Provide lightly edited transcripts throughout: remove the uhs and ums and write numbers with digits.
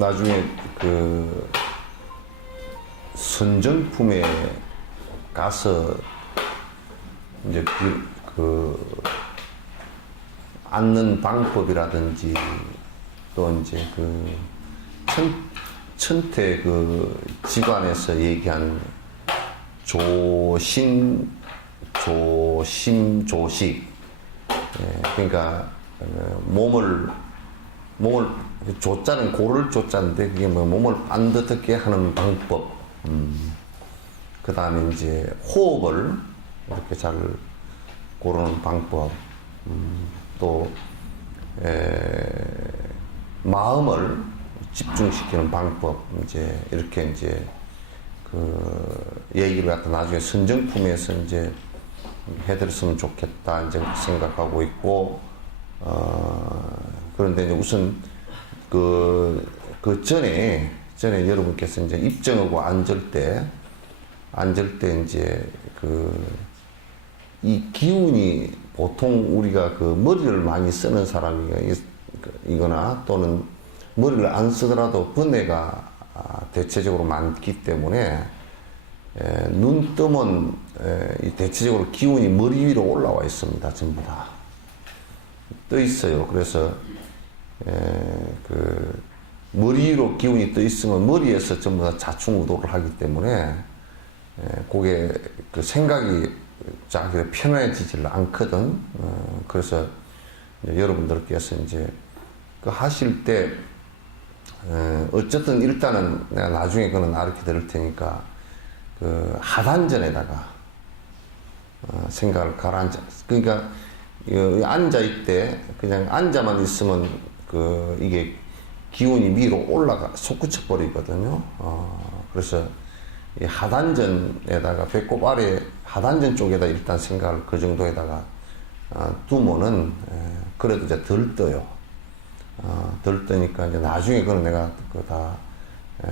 나중에 그 선정품에 가서 이제 그 앉는 방법이라든지 또 이제 그 천태 그 지관에서 얘기한 조심, 조식. 예, 그러니까 몸을 조자는 고를 조자인데 그게 뭐 몸을 반듯하게 하는 방법. 그 다음에 이제 호흡을 이렇게 잘 고르는 방법. 또 마음을 집중시키는 방법. 이제 이렇게 이제 그 얘기를 갖다 나중에 선정품에서 이제 해드렸으면 좋겠다 이제 생각하고 있고, 그런데 이제 우선 그 전에 여러분께서 이제 입정하고 앉을 때 이제 이 기운이 보통 우리가 그 머리를 많이 쓰는 사람이거나 또는 머리를 안 쓰더라도 번뇌가 대체적으로 많기 때문에 눈 뜨면 대체적으로 기운이 머리 위로 올라와 있습니다. 전부 다 떠 있어요. 그래서 그 머리 위로 기운이 떠 있으면 머리에서 전부 다 자충우도를 하기 때문에 그게 그 생각이 자기가 편해지질 않거든. 그래서 이제 여러분들께서 이제 그 하실 때 어쨌든 일단은 내가 나중에 그는 가르쳐 드릴 테니까 그 하단전에다가 생각을 가라앉아. 그러니까 앉아 있대 그냥 앉아만 있으면 그 이게 기운이 위로 올라가 솟구쳐 버리거든요. 그래서 이 하단전에다가 배꼽 아래 하단전 쪽에다 일단 생각을 그 정도에다가 두면은 그래도 이제 덜 떠요. 덜 뜨니까 이제 나중에 그건 내가 그 다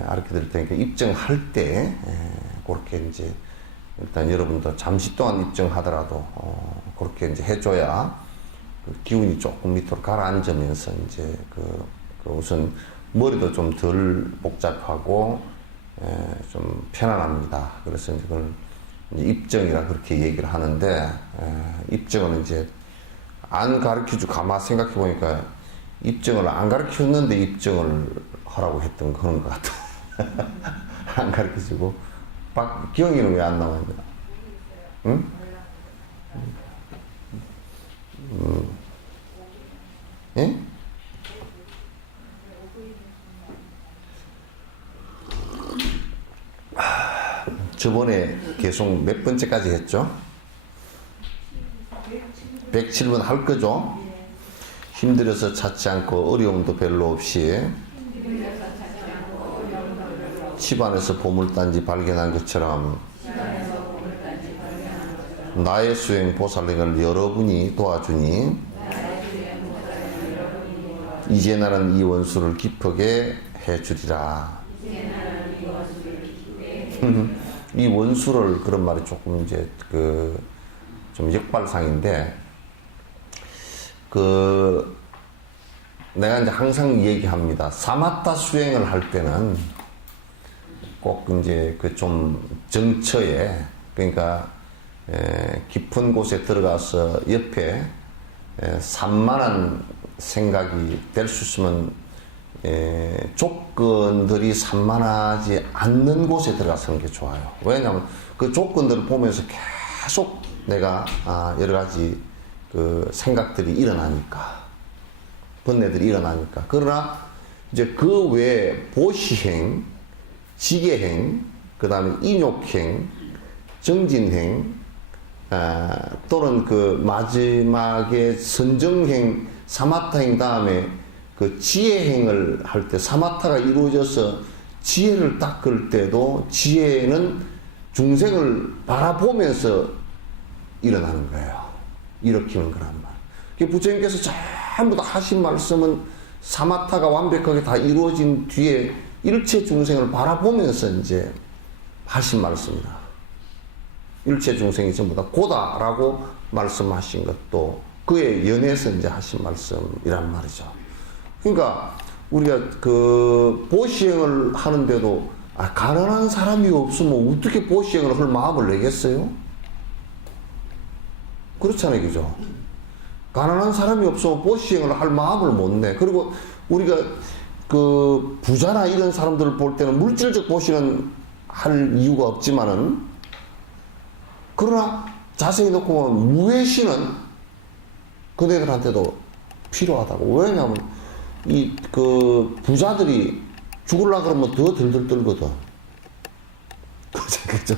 가르쳐 드릴 테니까 입증할 때 그렇게 이제 일단 여러분도 잠시 동안 입증하더라도 그렇게 이제 해줘야 그 기운이 조금 밑으로 가라앉으면서 이제 그 우선 머리도 좀 덜 복잡하고 좀 편안합니다. 그래서 이제 그걸 이제 입증이라 그렇게 얘기를 하는데, 입증은 이제 안 가르쳐주고 가만 생각해 보니까 입증을 안 가르쳤는데 입증을 하라고 했던 그런 것 같아. 안 가르쳐주고. 박기영이는 왜 안 나왔냐? 응? 예? 저번에 계속 몇 번째까지 했죠? 107번 할 거죠? 힘들어서 찾지 않고 어려움도 별로 없이 집안에서 보물단지 발견한 것처럼 나의 수행 보살행을 여러분이 도와주니 이제 나는 이 원수를 기쁘게 해주리라. 이 원수를 그런 말이 조금 이제 좀 역발상인데 내가 이제 항상 얘기합니다. 사마타 수행을 할 때는 꼭 이제 좀 정처에 그러니까 깊은 곳에 들어가서 옆에 산만한 생각이 될 수 있으면 조건들이 산만하지 않는 곳에 들어가서는 게 좋아요. 왜냐하면 그 조건들을 보면서 계속 내가 여러 가지 그 생각들이 일어나니까, 번뇌들이 일어나니까. 그러나 이제 그 외에 보시행, 지계행, 그 다음에 인욕행, 정진행, 또는 그 마지막에 선정행, 사마타행 다음에 그 지혜행을 할 때 사마타가 이루어져서 지혜를 닦을 때도 지혜는 중생을 바라보면서 일어나는 거예요. 일으키는 거란 말. 부처님께서 전부 다 하신 말씀은 사마타가 완벽하게 다 이루어진 뒤에 일체 중생을 바라보면서 이제 하신 말씀이다. 일체 중생이 전부 다 고다라고 말씀하신 것도 그에 연해서 이제 하신 말씀이란 말이죠. 그러니까 우리가 그 보시행을 하는데도 가난한 사람이 없으면 어떻게 보시행을 할 마음을 내겠어요? 그렇잖아요, 그죠? 가난한 사람이 없으면 보시행을 할 마음을 못 내. 그리고 우리가 그 부자나 이런 사람들을 볼 때는 물질적 보시는 할 이유가 없지만은, 그러나 자세히 놓고 보면 무해시는 그네들한테도 필요하다고. 왜냐하면 이 그 부자들이 죽으려고 그러면 더 들들 떨거든. 그죠?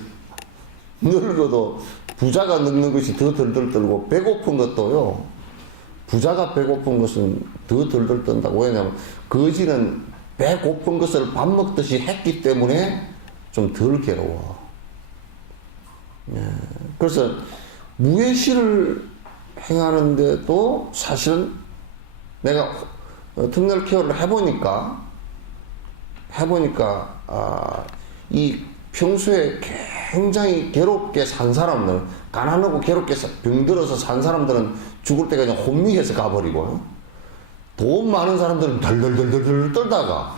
늙어도 부자가 늙는 것이 더 들들 떨고, 배고픈 것도요, 부자가 배고픈 것은 더 들들 떤다고. 왜냐하면 거지는 배고픈 것을 밥 먹듯이 했기 때문에 좀 덜 괴로워. 예. 그래서 무해시를 행하는데도 사실은 내가 특별 케어를 해보니까 이 평소에 굉장히 괴롭게 산 사람들, 가난하고 괴롭게 병들어서 산 사람들은 죽을 때 그냥 혼미해서 가버리고, 돈 많은 사람들은 덜덜덜덜 떨다가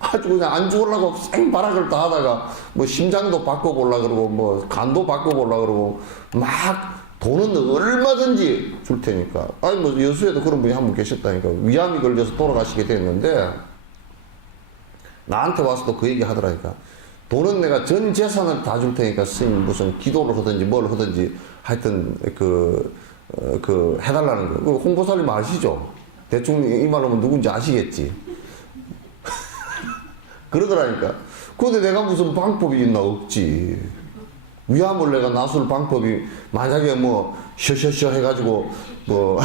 아주 그냥 안 죽으려고 생바락을 다 하다가 뭐 심장도 바꿔보려고 그러고 뭐 간도 바꿔보려고 그러고 막 돈은 얼마든지 줄 테니까. 아니 뭐 여수에도 그런 분이 한 분 계셨다니까. 위암이 걸려서 돌아가시게 됐는데 나한테 와서도 그 얘기 하더라니까. 돈은 내가 전 재산을 다 줄 테니까 스님 무슨 기도를 하든지 뭘 하든지 하여튼 해달라는 거. 그 홍보사님 아시죠? 대충 이 말 하면 누군지 아시겠지? 그러더라니까. 근데 내가 무슨 방법이 있나? 없지. 위암을 내가 나술 방법이 만약에 뭐 셔셔셔 해가지고 뭐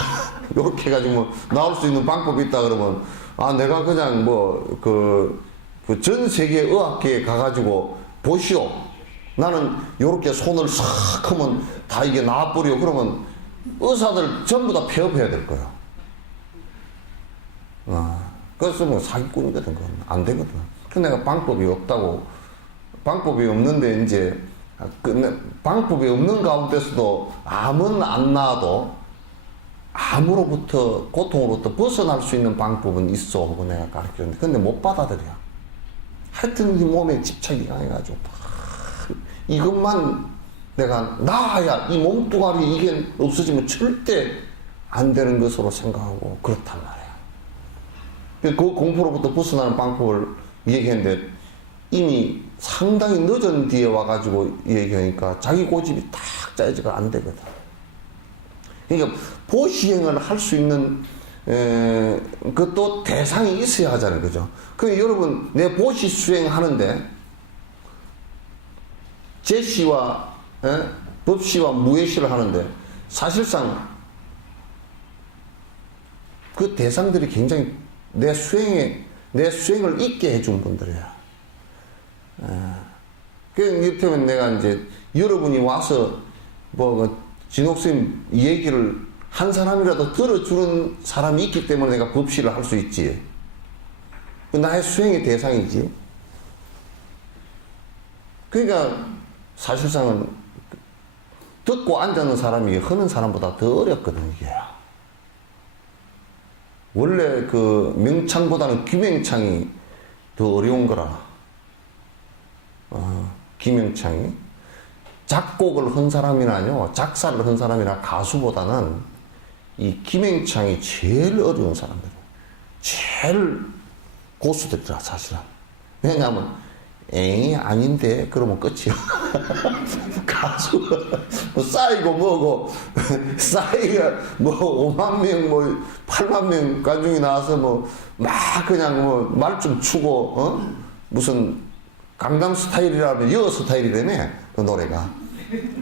요렇게 해가지고 뭐 나올 수 있는 방법이 있다 그러면 내가 그냥 뭐 그 전 세계 의학계에 가가지고 보시오. 나는 요렇게 손을 싹 하면 다 이게 나와버려. 그러면 의사들 전부 다 폐업해야 될 거야. 그래서 뭐 사기꾼이거든. 그건 안 되거든. 근데 내가 방법이 없다고. 방법이 없는데 이제 방법이 없는 가운데서도 암은 안 나아도 암으로부터 고통으로부터 벗어날 수 있는 방법은 있어 하고 내가 가르쳤는데 근데 못 받아들여. 하여튼 이 몸에 집착이 강해가지고 이것만 내가 나아야 이 몸뚱아리 이게 없어지면 절대 안 되는 것으로 생각하고 그렇단 말이야. 그 공포로부터 벗어나는 방법을 얘기했는데 이미 상당히 늦은 뒤에 와가지고 얘기하니까 자기 고집이 딱 짜여져가 안 되거든. 그러니까 보시행을 할 수 있는 그것도 대상이 있어야 하잖아요. 그죠? 그러니까 여러분 내 보시 수행하는데 제시와 법시와 무예시를 하는데 사실상 그 대상들이 굉장히 내 수행을 잊게 해준 분들이야. 이를테면 내가 이제 여러분이 와서 뭐 진옥스님 얘기를 한 사람이라도 들어주는 사람이 있기 때문에 내가 법시를 할 수 있지. 나의 수행의 대상이지. 그러니까 사실상은 듣고 앉아있는 사람이 하는 사람보다 더 어렵거든 이게. 원래 그 명창보다는 귀명창이 더 어려운 거라. 귀명창이 작곡을 한 사람이나요 작사를 한 사람이나 가수보다는 이 귀명창이 제일 어려운 사람들, 제일 고수들이라 사실은. 왜냐하면 에이 아닌데 그러면 끝이야. 가수 뭐 쌓이고 뭐고 쌓이가 뭐 5만 명 뭐 8만 명 관중이 나와서 뭐 막 그냥 뭐 말 좀 추고 무슨 강남 스타일이라면 여 스타일이라며 그 노래가.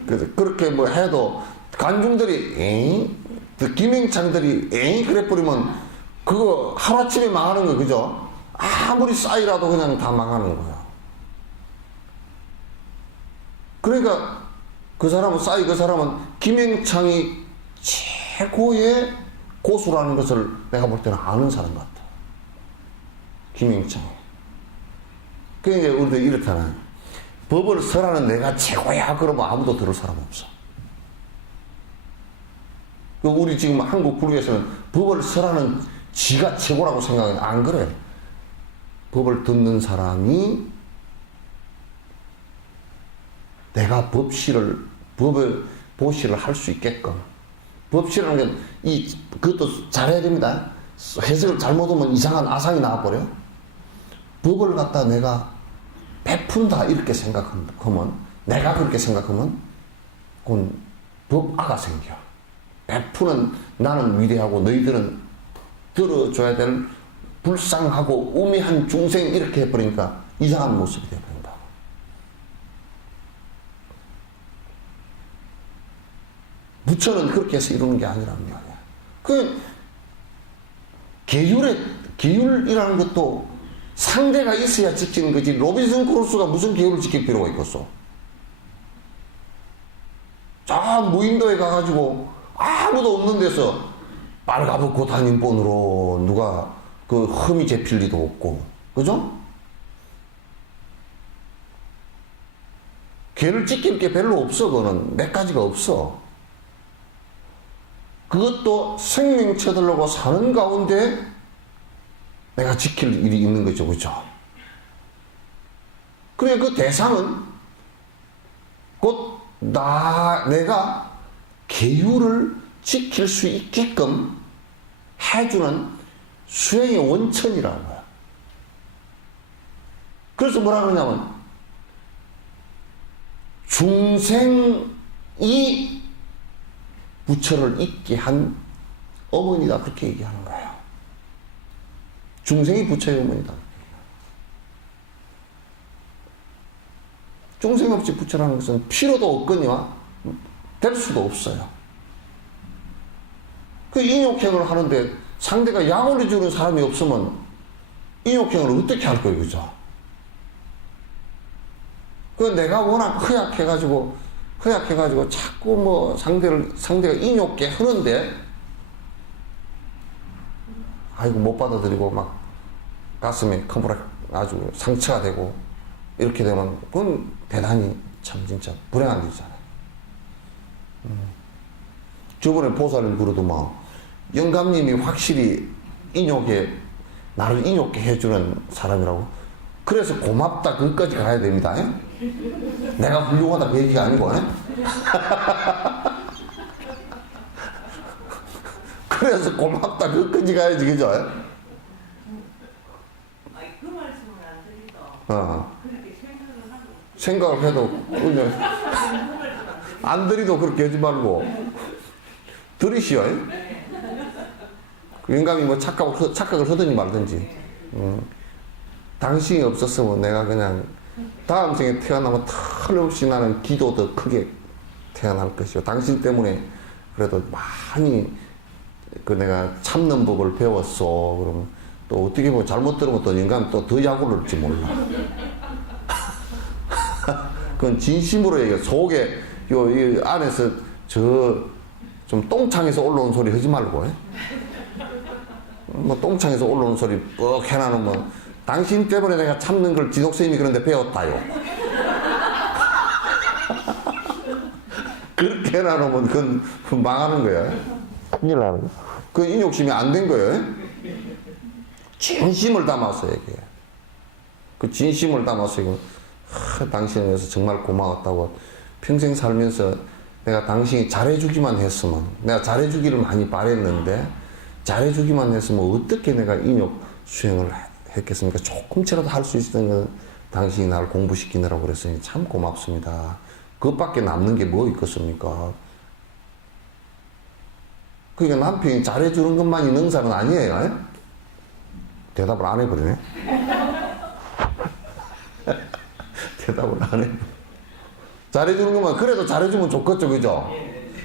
그래서 그렇게 뭐 해도 관중들이 에이 그 김영창들이 에이 그래 버리면 그거 하루아침에 망하는 거 그죠? 아무리 싸이라도 그냥 다 망하는 거야. 그러니까 그 사람은 싸이 그 사람은 김영창이 최고의 고수라는 것을 내가 볼 때는 아는 사람 같아. 김영창이. 그러니까 이제 우리도 이렇잖아. 법을 설하는 내가 최고야 그러면 아무도 들을 사람 없어. 우리 지금 한국 불교에서는 법을 설하는 지가 최고라고 생각하는데 안 그래. 법을 듣는 사람이 내가 법의 보시를 할 수 있게끔. 법시라는 게, 그것도 잘해야 됩니다. 해석을 잘못하면 이상한 아상이 나와버려. 법을 갖다 내가 베푼다, 이렇게 생각하면, 내가 그렇게 생각하면, 그건 법아가 생겨. 베푸는 나는 위대하고 너희들은 들어줘야 될 불쌍하고 우매한 중생, 이렇게 해버리니까 이상한 모습이 되어버린다. 부처는 그렇게 해서 이루는 게 아니란 말이야. 계율이라는 것도 상대가 있어야 지키는 거지. 로빈슨 크루소가 무슨 계율을 지킬 필요가 있겠어? 저 무인도에 가가지고 아무도 없는 데서 빨가벗고 다닌 뻔으로 누가 그 흠이 잡힐 리도 없고, 그죠? 계를 지킬 게 별로 없어. 그거는 몇 가지가 없어. 그것도 생명체들하고 사는 가운데 내가 지킬 일이 있는 거죠. 그죠? 그래, 그 대상은 곧 내가 계율을 지킬 수 있게끔 해주는 수행의 원천이라는 거야. 그래서 뭐라 그러냐면, 중생이 부처를 잊게 한 어머니다, 그렇게 얘기하는 거예요. 중생이 부처의 어머니다. 중생 없이 부처라는 것은 필요도 없거니와 될 수도 없어요. 그 인욕행을 하는데 상대가 약을 주는 사람이 없으면 인욕행을 어떻게 할 거예요, 그죠? 그 내가 워낙 허약해가지고 자꾸 뭐 상대가 인욕게 하는데, 아이고 못 받아들이고 막 가슴에 커브락 아주 상처가 되고 이렇게 되면 그건 대단히 참 진짜 불행한 일이잖아요. 저번에 보살을 부르도 막 영감님이 확실히 나를 인욕게 해주는 사람이라고. 그래서 고맙다, 그것까지 가야 됩니다. 내가 훌륭하다, 그 얘기가 아니고. 그래서 고맙다, 그것까지 가야지, 그죠? 그 말씀을 안 드리도 그렇게 생각을 해도 안 드리도 그렇게 하지 말고 들으시오. 그 영감이 뭐 착각을 하든지 말든지. 당신이 없었으면 내가 그냥 다음 생에 태어나면 털없이 나는 기도 더 크게 태어날 것이요. 당신 때문에 그래도 많이 내가 참는 법을 배웠어. 그러면 또 어떻게 보면 잘못 들으면 또 영감이 또 더 약을 할지 몰라. 그건 진심으로 얘기해. 속에 이 안에서 좀 똥창에서 올라온 소리 하지 말고. 뭐 똥창에서 올라오는 소리 뻑 해놔놓으면 당신 때문에 내가 참는 걸 지독스님이 그런데 배웠다요. 그렇게 해놔놓으면 그건 망하는 거야. 큰일 나는 거야. 그 인욕심이 안 된 거예요. 진심을 담아서 얘기해. 그 진심을 담아서 이거 당신에 대해서 정말 고마웠다고. 평생 살면서 내가 당신이 잘해주기만 했으면, 내가 잘해주기를 많이 바랬는데 잘해주기만 했으면 어떻게 내가 인욕 수행을 했겠습니까? 조금치라도 할 수 있는 건 당신이 나를 공부시키느라고 그랬으니 참 고맙습니다. 그것밖에 남는 게 뭐 있겠습니까? 그러니까 남편이 잘해주는 것만이 능사는 아니에요. 대답을 안 해버리네. 대답을 안 해. 잘해주는 것만, 그래도 잘해주면 좋겠죠, 그죠?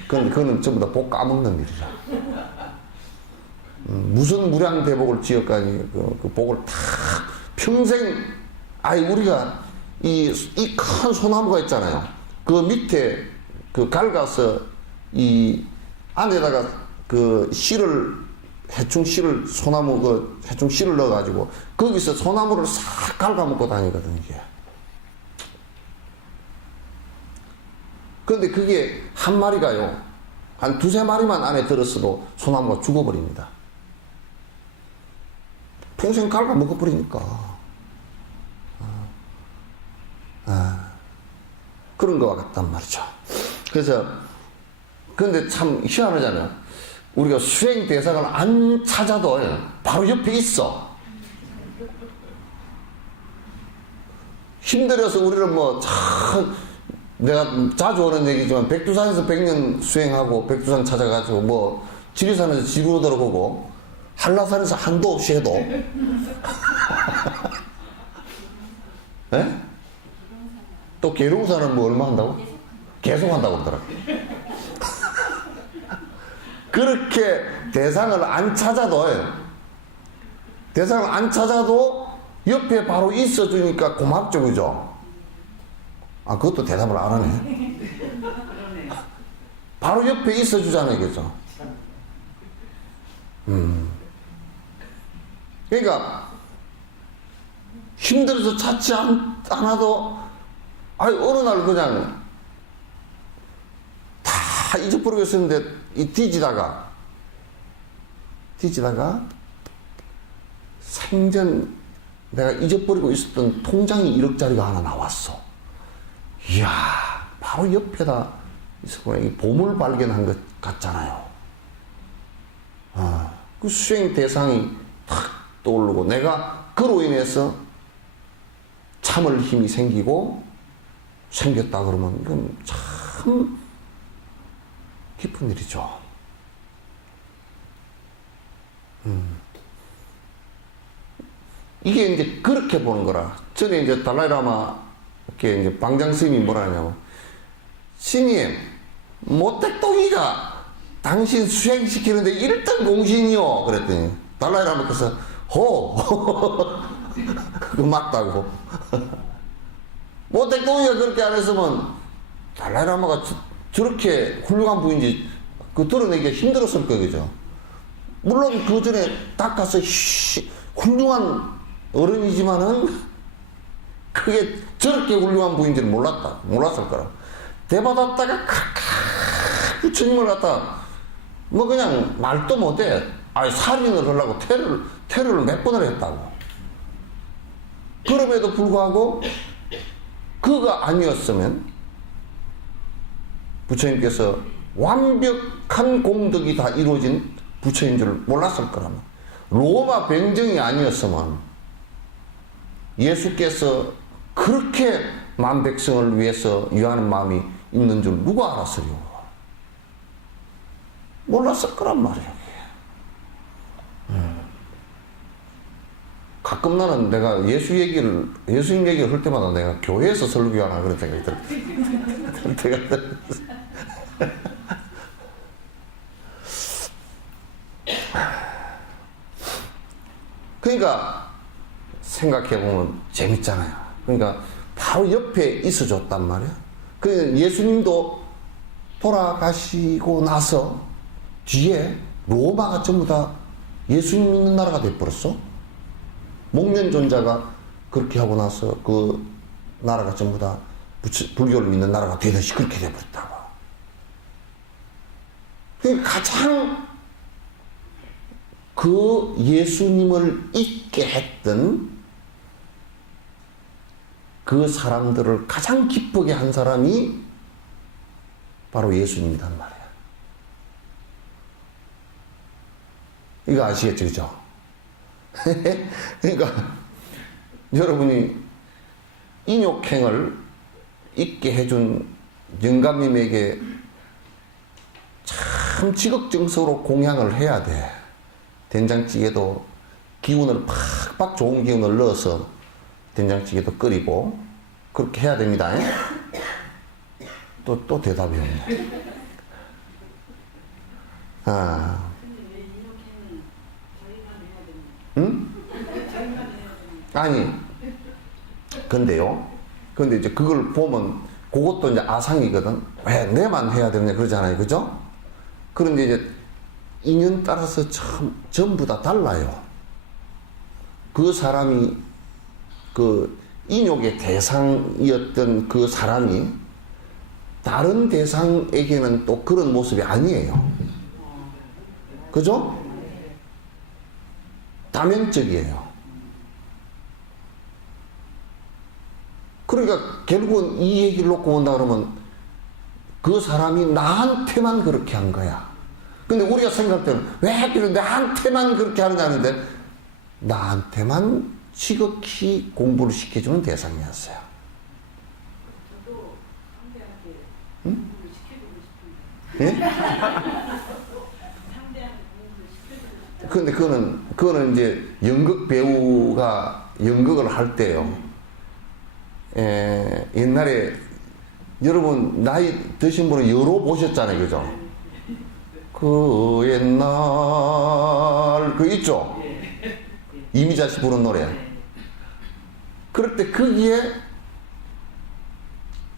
그거는 전부 다 복 까먹는 일이라. 무슨 무량대복을 지었가니 그 복을 다 평생. 우리가 이 큰 소나무가 있잖아요. 그 밑에 갈가서 이 안에다가 해충 씨를 소나무 해충 씨를 넣어가지고 거기서 소나무를 싹 갉아먹고 다니거든, 이게. 그런데 그게 한 마리가요, 한 두세 마리만 안에 들었어도 소나무가 죽어버립니다. 평생 갉아 먹어버리니까. 그런 거와 같단 말이죠. 그래서, 근데 참 희한하잖아요. 우리가 수행 대상을 안 찾아도 바로 옆에 있어. 힘들어서 우리는 뭐, 참, 내가 자주 오는 얘기지만, 백두산에서 100년 수행하고, 백두산 찾아가지고, 뭐, 지리산에서 지루로 들어보고, 한라산에서 한도 없이 해도, 예? 또 계룡산은 뭐 얼마 한다고? 계속 한다고 그러더라고요. 그렇게 대상을 안 찾아도 옆에 바로 있어주니까 고맙죠, 그죠? 아, 그것도 대답을 안 하네. 바로 옆에 있어주잖아요, 그죠? 그러니까 힘들어서 찾지 않아도 어느 날 그냥 다 잊어버리고 있었는데 뒤지다가 생전 내가 잊어버리고 있었던 통장이 1억짜리가 하나 나왔어. 이야, 바로 옆에다 있었구나. 이 보물 발견한 것 같잖아요. 그 수행 대상이 탁 떠오르고 내가 그로 인해서 참을 힘이 생겼다 그러면 이건 참 깊은 일이죠. 이게 이제 그렇게 보는 거라. 전에 이제 달라이라마께 이제 방장 스님이 뭐라 하냐면, 스님, 모택동이가 당신 수행시키는데 1등 공신이요. 그랬더니 달라이라마께서 그거 맞다고. 모택동이가 그렇게 안 했으면 달라이라마가 저렇게 훌륭한 분인지 그 드러내기가 힘들었을 거예요, 그죠? 물론 그 전에 딱 가서 훌륭한 어른이지만은 그게 저렇게 훌륭한 분인지는 몰랐을 거라. 대받았다가 부처님을 갖다 뭐 그냥 말도 못해. 살인을 하려고 테러를 몇 번을 했다고. 그럼에도 불구하고 그가 아니었으면 부처님께서 완벽한 공덕이 다 이루어진 부처인 줄 몰랐을 거라면, 로마 병정이 아니었으면 예수께서 그렇게 만 백성을 위해서 유하는 마음이 있는 줄 누가 알았으리요? 몰랐을 거란 말이에요. 가끔 나는 내가 예수님 얘기를 할 때마다 내가 교회에서 설교하나 그런 생각이 들어. 그러니까 생각해보면 재밌잖아요. 그러니까 바로 옆에 있어줬단 말이야. 그 예수님도 돌아가시고 나서 뒤에 로마가 전부 다 예수님 있는 나라가 돼버렸어. 목면존자가 그렇게 하고 나서 그 나라가 전부 다 불교를 믿는 나라가 되듯이 그렇게 돼버렸다고. 그러니까 가장 그 예수님을 잊게 했던 그 사람들을 가장 기쁘게 한 사람이 바로 예수님이란 말이야. 이거 아시겠죠, 그죠? 그러니까 여러분이 인욕행을 잊게 해준 영감님에게 참 지극정성으로 공양을 해야 돼. 된장찌개도 기운을 팍팍 좋은 기운을 넣어서 된장찌개도 끓이고 그렇게 해야 됩니다. 또 대답이 없네. 응? 아니, 근데 이제 그걸 보면 그것도 이제 아상이거든. 왜 내만 해야 되느냐 그러잖아요, 그죠? 그런데 이제 인연 따라서 전부 다 달라요. 그 사람이 그 인욕의 대상이었던 그 사람이 다른 대상에게는 또 그런 모습이 아니에요. 그죠? 다면적이에요. 그러니까 결국은 이 얘기를 놓고 본다 그러면 그 사람이 나한테만 그렇게 한 거야. 근데 우리가 생각할 때는 왜 하필 나한테만 그렇게 하느냐는데 나한테만 지극히 공부를 시켜주는 대상이었어요. 저도 상대한테 응? 공부를 시켜주고 싶은데. 예? 상대한테 공부를 시켜주고 싶다. 근데 그거는 이제 연극 배우가 연극을 할 때요. 옛날에 여러분 나이 드신 분은 여러 보셨잖아요, 그죠? 그 옛날 그 있죠? 이미자 씨 부른 노래. 그럴 때 거기에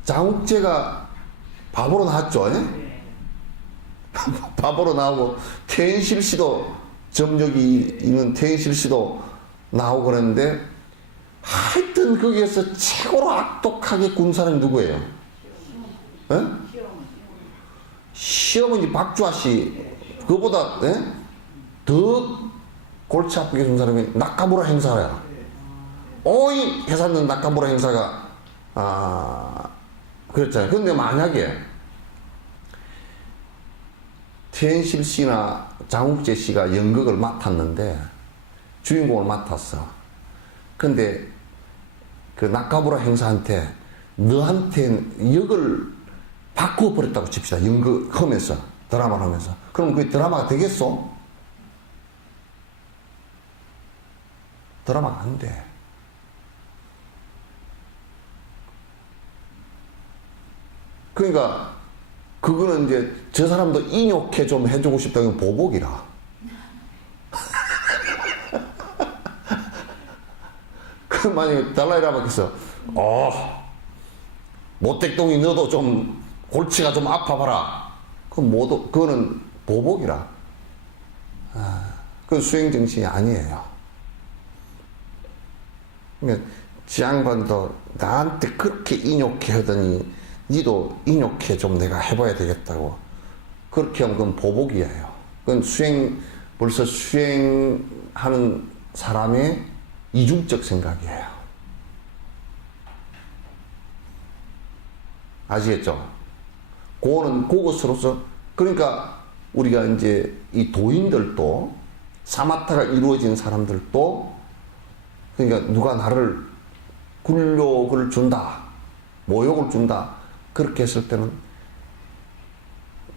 장욱재가 바보로 나왔죠? 예? 바보로 나오고 태인실 씨도 점력이 있는 태인실 씨도 나오고 그러는데 하여튼 거기에서 최고로 악독하게 군 사람이 누구예요? 예? 시어머니 박주아 씨 그보다 예? 더 골치 아프게 준 사람이 나카무라 행사야. 오이 해산는 나카무라 행사가 그랬잖아요. 근데 만약에 태인실 씨나 장욱재 씨가 연극을 맡았는데 주인공을 맡았어. 근데 그 나카무라 행사한테 너한테 역을 바꾸어버렸다고 칩시다. 연극하면서 드라마를 하면서. 그럼 그 드라마가 되겠어? 드라마가 안 돼. 그러니까 그거는 이제 저 사람도 인욕해 좀 해주고 싶다는 보복이라. 그 만약에 달라이라마께서 모택동이 너도 좀 골치가 좀 아파봐라. 그거는 보복이라. 그건 수행 정신이 아니에요. 그러니까 지양반도 나한테 그렇게 인욕해 하더니 니도 인욕해 좀 내가 해봐야 되겠다고. 그렇게 하면 그건 보복이에요. 그건 벌써 수행하는 사람의 이중적 생각이에요. 아시겠죠? 그것으로서, 그러니까 우리가 이제 이 도인들도, 사마타가 이루어진 사람들도, 그러니까 누가 나를 굴욕을 준다, 모욕을 준다, 그렇게 했을 때는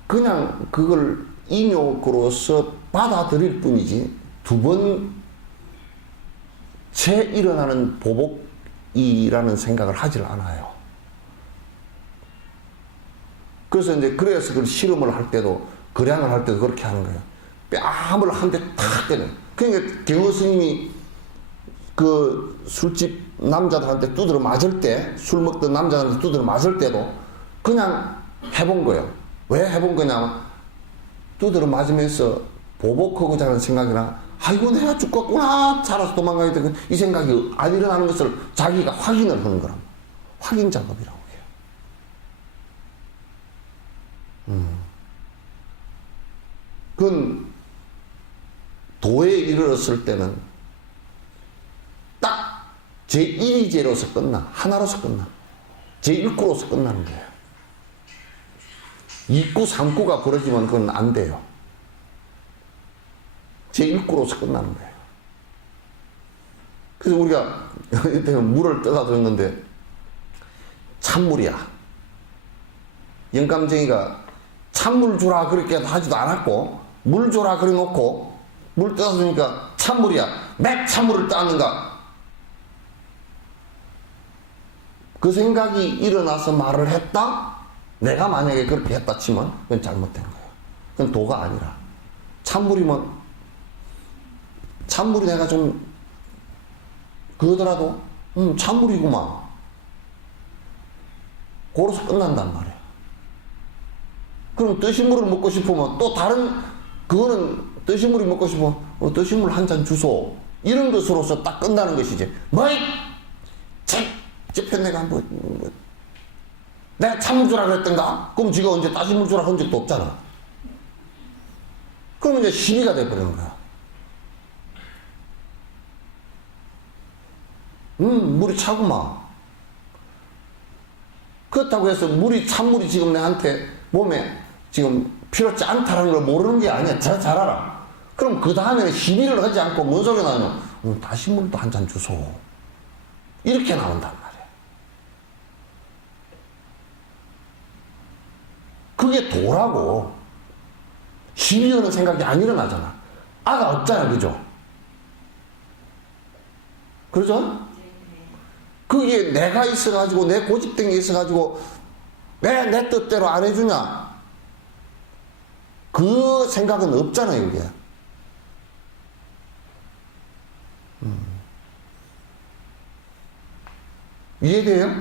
그냥 그걸 인욕으로서 받아들일 뿐이지, 채 일어나는 보복이라는 생각을 하질 않아요. 그래서 그래서 실험을 할 때도, 거량을 할 때도 그렇게 하는 거예요. 뺨을 한 대 탁 때려. 그러니까 경호 스님이 그 술집 남자들한테 두드려 맞을 때, 술 먹던 남자들한테 두드려 맞을 때도 그냥 해본 거예요. 왜 해본 거냐면, 두드려 맞으면서 보복하고자 하는 생각이나, 아이고 내가 죽겠구나 살아서 도망가야 되고 이 생각이 안 일어나는 것을 자기가 확인을 하는 거랍니다. 확인 작업이라고 해요. 그건 도에 이르렀을 때는 딱 제1이제로서 끝나. 하나로서 끝나. 제1구로서 끝나는 거예요. 2구, 3구가 벌어지면 그건 안 돼요. 제1구로서 끝나는 거예요. 그래서 우리가 이때는 물을 떠다 줬는데 찬물이야. 영감쟁이가 찬물 주라 그렇게 하지도 않았고, 물 주라 그래 놓고 물 떠다 주니까 찬물이야. 맥 찬물을 따는가. 그 생각이 일어나서 말을 했다? 내가 만약에 그렇게 했다 치면 그건 잘못된 거예요. 그건 도가 아니라. 찬물이면 찬물이 내가 좀 그러더라도 찬물이구만. 그래서 끝난단 말이야. 그럼 뜨신 물을 먹고 싶으면 또 다른, 그거는 뜨신 물이 먹고 싶으면 뜨신 물 한 잔 주소. 이런 것으로서 딱 끝나는 것이지. 뭐이! 책! 저편 내가 내 내가 참을 줄 알았던가? 그럼 지가 언제 다시 물 주라 한 적도 없잖아. 그러면 이제 시비가 돼버리는 거야. 물이 차구만. 그렇다고 해서 찬물이 지금 내한테 몸에 지금 필요치 않다라는 걸 모르는 게 아니야. 잘 알아. 그럼 그 다음에는 시비를 하지 않고 뭔 소리가 나냐. 다시 물도 한 잔 주소. 이렇게 나온단 말이야. 그게 도라고. 시비하는 생각이 안 일어나잖아. 아가 없잖아. 그죠? 그러죠? 그게 내가 있어가지고, 내 고집된 게 있어가지고, 왜 내 뜻대로 안 해주냐? 그 생각은 없잖아요, 이게. 이해돼요?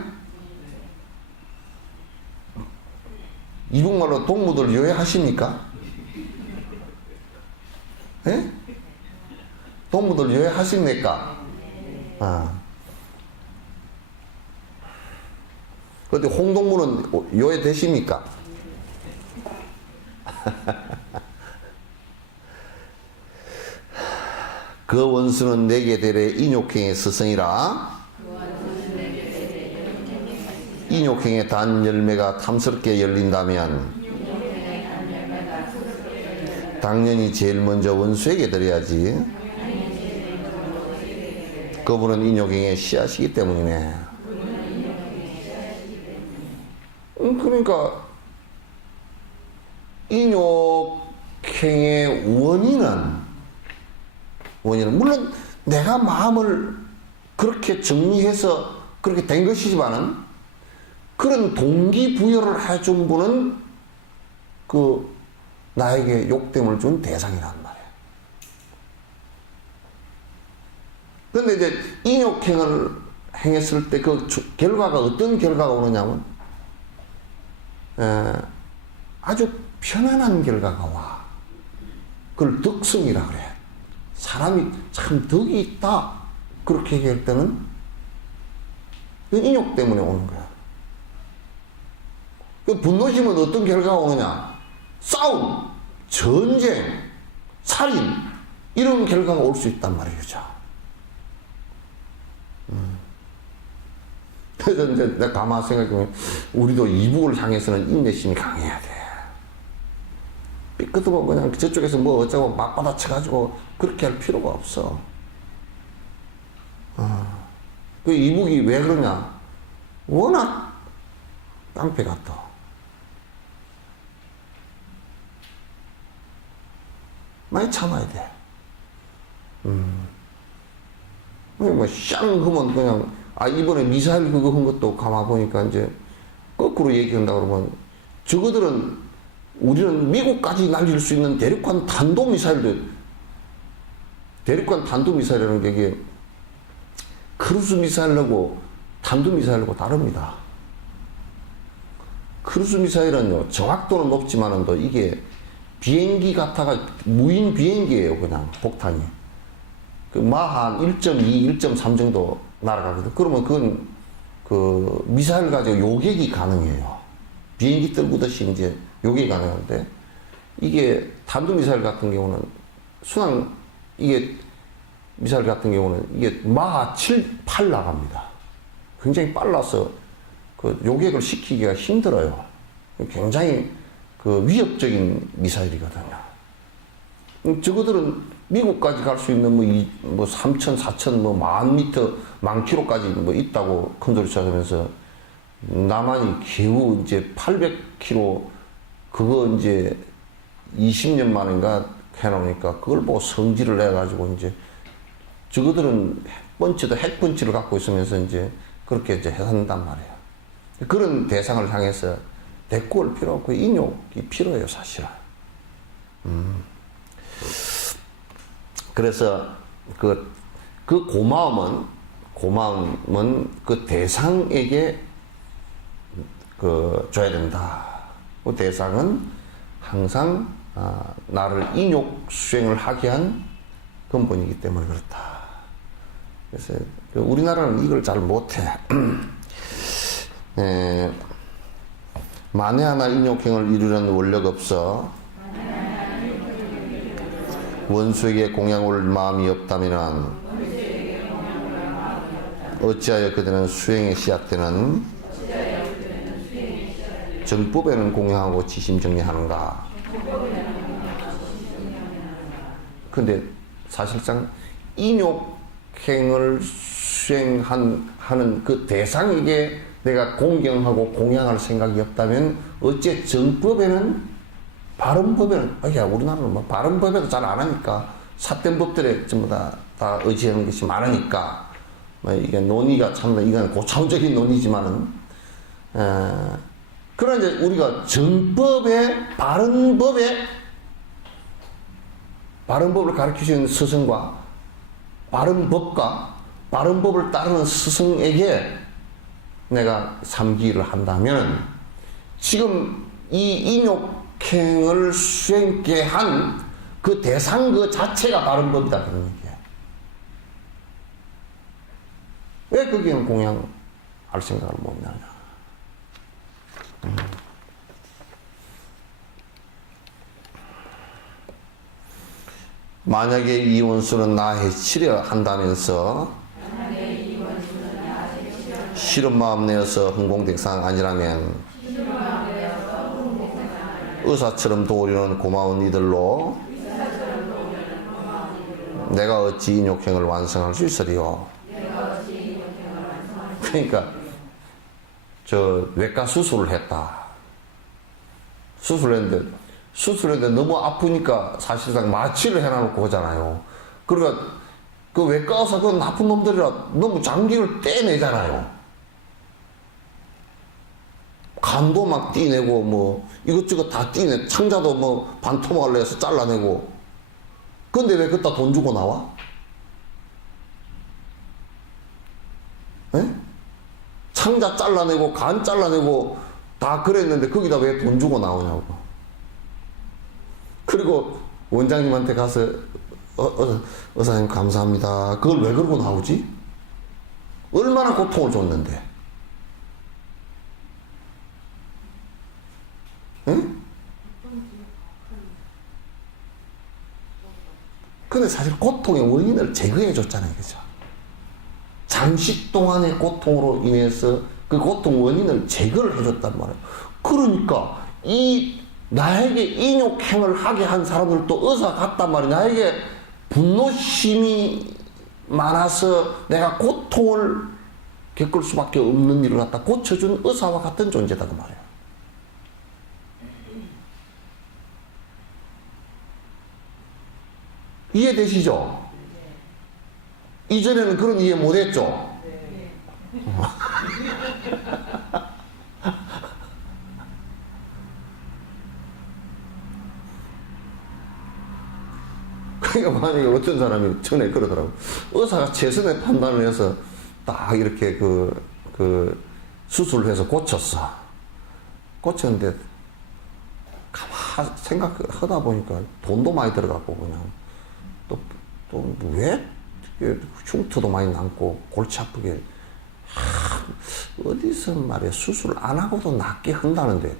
이북말로 동무들 요해하십니까? 예? 동무들 요해하십니까? 아. 근데 홍동무는 요해되십니까? 그 원수는 내게 되래 인욕행의 스승이라. 인욕행의 단 열매가 탐스럽게 열린다면 당연히 제일 먼저 원수에게 드려야지. 그분은 인욕행의 씨앗이기 때문이네. 그러니까 인욕행의 원인은 물론 내가 마음을 그렇게 정리해서 그렇게 된 것이지만은 그런 동기부여를 해준 분은 그 나에게 욕됨을 준 대상이란 말이에요. 그런데 이제 인욕행을 행했을 때 그 결과가 어떤 결과가 오느냐면 아주 편안한 결과가 와. 그걸 덕성이라 그래. 사람이 참 덕이 있다. 그렇게 얘기할 때는 그 인욕 때문에 오는 거야. 그 분노심은 어떤 결과가 오느냐? 싸움, 전쟁, 살인 이런 결과가 올 수 있단 말이죠. 그래서 이제 내가 가만히 생각해보면 우리도 이북을 향해서는 인내심이 강해야 돼. 삐끗하면 그냥 저쪽에서 뭐 어쩌고 맞받아쳐가지고 그렇게 할 필요가 없어. 그 이북이 왜 그러냐? 워낙 깡패 같다. 많이 참아야 돼. 뭐, 샹 하면 그냥, 이번에 미사일 그거 한 것도 가만 보니까 이제, 거꾸로 얘기한다 그러면, 저거들은, 우리는 미국까지 날릴 수 있는 대륙간 탄도미사일이라는 게 이게, 크루즈 미사일하고 탄도미사일하고 다릅니다. 크루즈 미사일은요, 정확도는 높지만은 이게, 비행기 같아가 무인 비행기예요. 그냥 폭탄이 그 한 1.2, 1.3 정도 날아가거든. 그러면 그건 그 미사일 가지고 요격이 가능해요. 비행기 떨구듯이 이제 요격이 가능한데 이게 탄도미사일 같은 경우는 순항 이게 미사일 같은 경우는 이게 마하 7, 8 나갑니다. 굉장히 빨라서 그 요격을 시키기가 힘들어요. 굉장히 그 위협적인 미사일이거든요. 저거들은 미국까지 갈 수 있는 뭐 3,000, 4,000, 뭐 10,000m, 10,000km까지 뭐 있다고 큰소리 쳐가면서 남한이 겨우 이제 800km 그거 이제 20년 만인가 해놓으니까 그걸 보고 성질을 내가지고 이제 저거들은 핵펀치를 갖고 있으면서 이제 그렇게 이제 해산단 말이에요. 그런 대상을 향해서 대꾸할 필요 없고 인욕이 필요해요, 사실은. 그래서 그 고마움은 그 대상에게 줘야 된다. 그 대상은 항상 나를 인욕 수행을 하게 한 근본이기 때문에 그렇다. 그래서 우리나라는 이걸 잘 못해. 만에 하나 인욕행을 이루려는 원력 없어 원수에게 공양을 마음이 없다면 어찌하여 그들은 수행에 씨앗되는 정법에는 공양하고 지심정리하는가. 근데 사실상 인욕행을 수행하는 그 대상에게 내가 공경하고 공양할 생각이 없다면 어째 정법에는 바른 법에는 야 우리나라는 뭐 바른 법에도 잘 안 하니까 삿된 법들에 전부 다 의지하는 것이 많으니까 뭐 이게 논의가 참 이건 고차원적인 논의지만은 그러나 이제 우리가 정법에 바른 법을 가르치시는 스승과 바른 법과 바른 법을 따르는 스승에게 내가 삼기를 한다면 지금 이 인욕행을 수행케 한 그 대상 그 자체가 바른 법이다 그런 얘기야. 왜 거기에는 공양할 생각을 못 하냐. 만약에 이 원수는 나 해치려 한다면서 싫은 마음 내어서 흥공대상 아니라면 의사처럼 도우려는 고마운 이들로 내가 어찌 인욕행을 완성할 수 있으리요. 그러니까 저 외과 수술을 했다. 수술했는데 너무 아프니까 사실상 마취를 해놔놓고 오잖아요. 그러니까 그 외과 의사 그 나쁜 놈들이라 너무 장기를 떼내잖아요. 간도 막 띠내고 뭐 이것저것 다 띠내. 창자도 뭐 반토막을 내서 잘라내고. 근데 왜 그따 돈 주고 나와? 에? 창자 잘라내고 간 잘라내고 다 그랬는데 거기다 왜 돈 주고 나오냐고. 그리고 원장님한테 가서 의사님 감사합니다. 그걸 왜 그러고 나오지? 얼마나 고통을 줬는데. 응? 근데 사실 고통의 원인을 제거해 줬잖아요. 그죠? 잠시 동안의 고통으로 인해서 그 고통 원인을 제거를 해줬단 말이에요. 그러니까 나에게 인욕행을 하게 한 사람들도 의사 같단 말이에요. 나에게 분노심이 많아서 내가 고통을 겪을 수밖에 없는 일을 갖다 고쳐준 의사와 같은 존재다 그 말이에요. 이해되시죠? 이전에는 그런 이해 못했죠? 그러니까 만약에 어떤 사람이 전에 그러더라고. 의사가 최선의 판단을 해서 딱 이렇게 수술을 해서 고쳤는데 가만 생각하다 보니까 돈도 많이 들어갔고 그냥 또 왜 흉터도 많이 남고 골치 아프게 어디서 말이야 수술 안 하고도 낫게 한다는데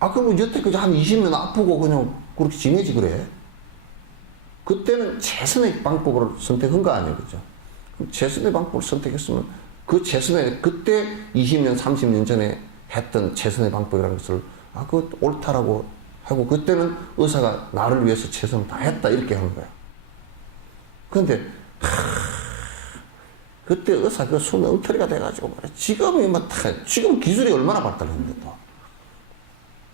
그럼 여태까지 한 20년 아프고 그냥 그렇게 지내지 그래? 그때는 최선의 방법을 선택한 거 아니에요, 그죠? 그럼 최선의 방법을 선택했으면 그 최선의 그때 20년 30년 전에 했던 최선의 방법이라는 것을 그거 옳다라고 하고 그때는 의사가 나를 위해서 최선을 다했다 이렇게 하는 거야. 그런데 그때 의사 그 손 엉터리가 돼가지고 말이야. 지금 기술이 얼마나 발달했는데 또.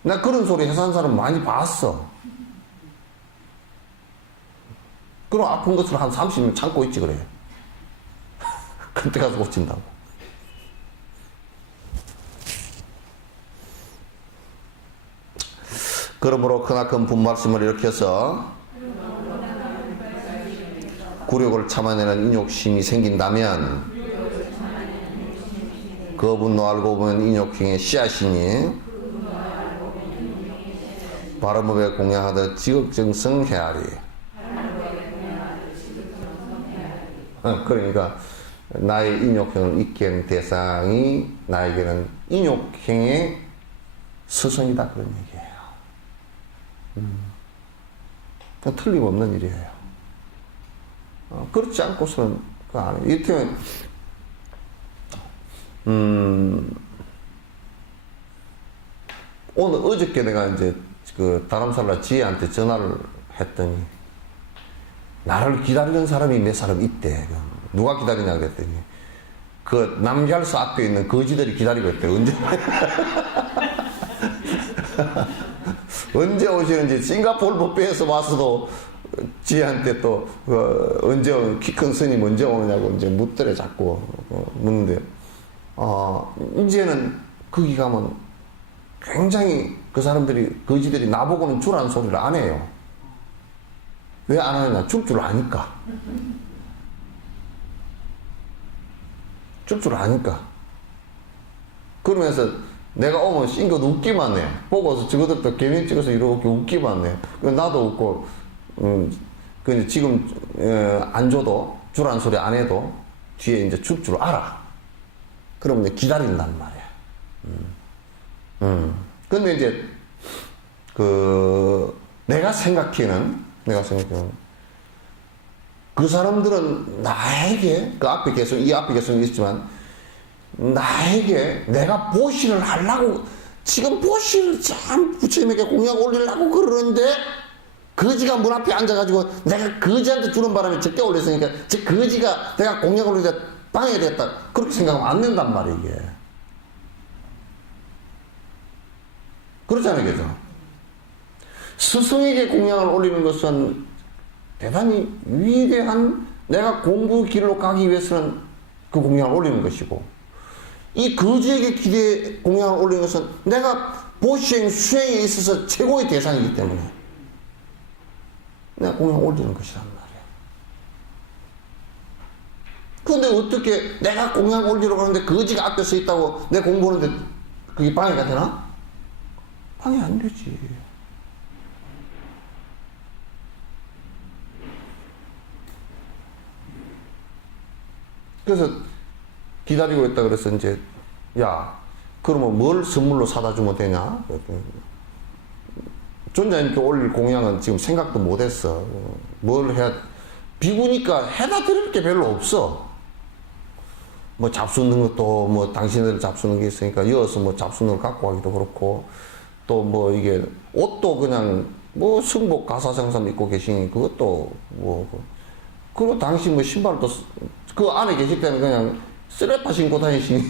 나 그런 소리 해서 한 사람 많이 봤어. 그럼 아픈 것을 한 30년 참고 있지 그래. 그때 가서 고친다고. 그러므로 크나큰 분말씀을 일으켜서 굴욕을 참아내는 인욕심이 생긴다면 그 분노 알고 보면 인욕행의 씨앗이니 바른법에 공양하듯 지극정성 헤아리. 그러니까 나의 인욕행을 잊게 한 대상이 나에게는 인욕행의 스승이다 그런 얘기예요. 그건 틀림없는 일이에요. 그렇지 않고서는 그거 안 해요. 이를테면 어저께 내가 이제 그 다람살라 지혜한테 전화를 했더니 나를 기다리는 사람이 몇 사람 있대. 누가 기다리냐 그랬더니 그 남갈수 앞에 있는 거지들이 기다리고 있대. 언제 오시는지 싱가포르 법회에서 와서도 지혜한테 또 언제 키 큰 스님 언제 오느냐고 이제 묻더래. 자꾸 묻는데 이제는 거기 가면 굉장히 그 사람들이 거지들이 나보고는 주라는 소리를 안 해요. 왜 안 하느냐? 줄 줄 아니까. 줄 줄 아니까. 그러면서 내가 오면 싱긋 웃기만 해. 보고서 저것들도 개명 찍어서 이렇게 웃기만 해. 나도 웃고, 그 지금 안 줘도 주라는 소리 안 해도 뒤에 이제 줄 줄 알아. 그러면 이제 기다린단 말이야. 근데 이제 내가 생각해는 그 사람들은 나에게 그 앞에 계속 이 앞에 계속 있지만 나에게 내가 보시를 하려고 지금 보시를 참 부처님에게 공약 올리려고 그러는데 거지가 문 앞에 앉아가지고 내가 거지한테 주는 바람에 적게 올렸으니까 저 거지가 내가 공약 올리다 방해됐다 그렇게 생각하면 안 된단 말이에요. 이게 그렇잖아요. 그죠? 스승에게 공약을 올리는 것은 대단히 위대한 내가 공부 길로 가기 위해서는 그 공약을 올리는 것이고 이 거지에게 공약을 올리는 것은 내가 보시행 수행에 있어서 최고의 대상이기 때문에 내가 공약을 올리는 것이란 말이야. 그런데 어떻게 내가 공약을 올리려고 하는데 거지가 앞에 서 있다고 내 공부하는데 그게 방해가 되나? 방해 안 되지. 그래서 기다리고 있다 그래서 이제 야 그러면 뭘 선물로 사다 주면 되냐? 존자님께 올릴 공양은 지금 생각도 못했어. 뭘 해야 비구니까 해다 드릴 게 별로 없어. 뭐 잡수는 것도 뭐 당신들 잡수는 게 있으니까 이어서 뭐 잡수는 걸 갖고 가기도 그렇고 또 뭐 이게 옷도 그냥 뭐 승복 가사장삼 입고 계시니 그것도 뭐 그리고 당신 뭐 신발도 그 안에 계실 때는 그냥 쓰레빠 신고 다니시니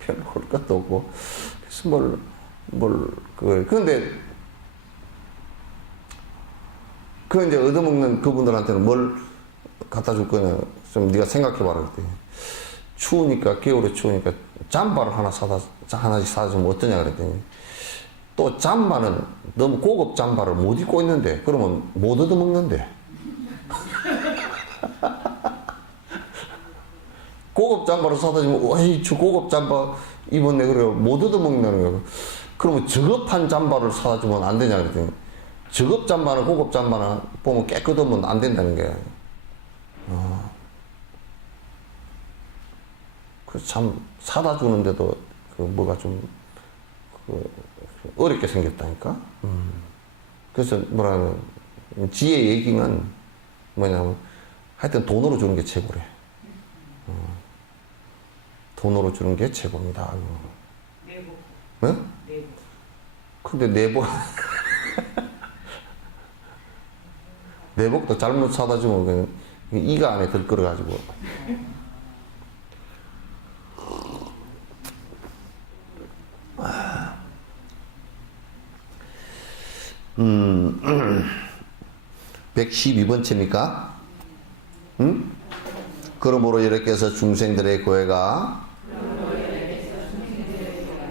별로 올 것도 없고 그래서 그런데 그 이제 얻어먹는 그분들한테는 뭘 갖다 줄 거냐 좀 네가 생각해봐라 그랬더니 추우니까 겨울에 추우니까 잠바를 하나씩 사다 주면 어떠냐 그랬더니 또 잠바는 너무 고급 잠바를 못 입고 있는데 그러면 못 얻어먹는데 고급 잠바를 사다 주면 어이 저 고급 잠바 입었네 그래요. 못 얻어먹는다는 거예요. 그러면 저급한 잠바를 사다 주면 안 되냐 그랬더니 저급 잠바나 고급 잠바나 보면 깨끗하면 안 된다는 게 그 참 사다 주는데도 그 뭐가 좀 어렵게 생겼다니까. 그래서 뭐라 하면 지혜 얘기는 뭐냐면 하여튼 돈으로 주는 게 최고래. 돈으로 주는 게 최고입니다. 내복. 네? 내복. 근데 내복도 잘못 사다 주면 그냥 이가 안에 들끓어가지고. 음, 112번째입니까? 그러므로 이렇게 해서 중생들의 고해가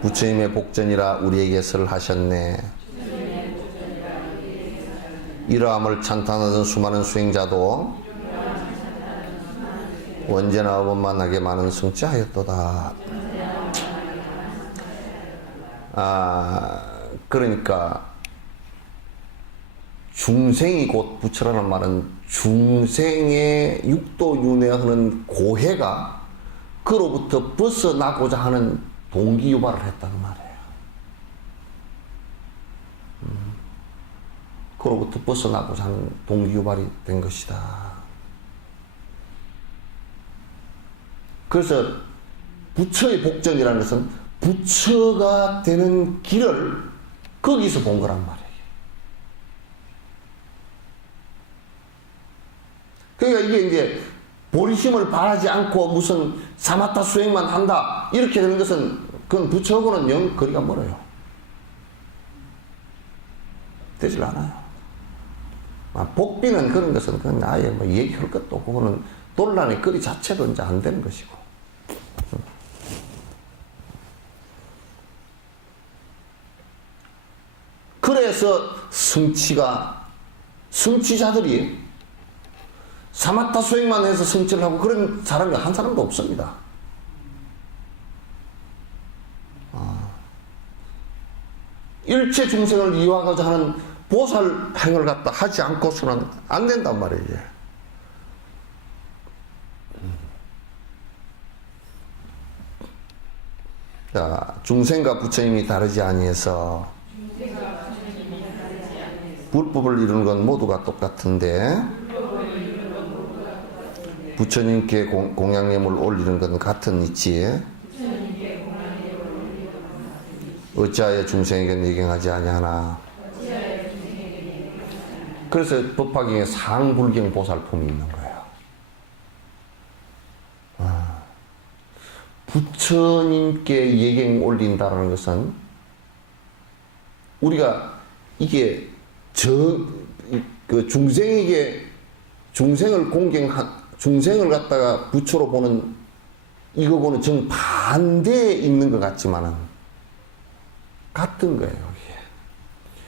부처님의 복전이라 우리에게 설하셨네. 이러함을 찬탄하던 수많은 수행자도 언제나 어번만하게 많은 성취하였도다. 그러니까 중생이 곧 부처라는 말은 중생의 육도윤회하는 고해가 그로부터 벗어나고자 하는 동기 유발을 했다는 말이에요. 그로부터 벗어나고자 하는 동기유발이 된 것이다. 그래서 부처의 복전이라는 것은 부처가 되는 길을 거기서 본 거란 말이에요. 그러니까 이게 이제 보리심을 바라지 않고 무슨 사마타 수행만 한다 이렇게 되는 것은 그건 부처하고는 영 거리가 멀어요. 되질 않아요. 복비는 그런 것은 그건 아예 뭐 얘기할 것도 없고 그거는 논란의 거리 자체도 이제 안 되는 것이고. 그래서 성취자들이 사마타 수행만 해서 성취를 하고 그런 사람이 한 사람도 없습니다. 일체 중생을 이해하고자 하는 보살 행을 갖다 하지 않고서는 안 된단 말이에요. 자, 중생과 부처님이 다르지 아니해서 불법을 이루는 건 모두가 똑같은데 부처님께 공양념을 올리는 건 같은 이치. 어찌하여 중생에게 예경하지 아니하나. 그래서 법화경에 상불경 보살품이 있는 거예요. 부처님께 예경 올린다는 것은 우리가 이게 중생을 갖다가 부처로 보는 이거고는 정반대에 있는 것 같지만은 같은 거예요. 이게.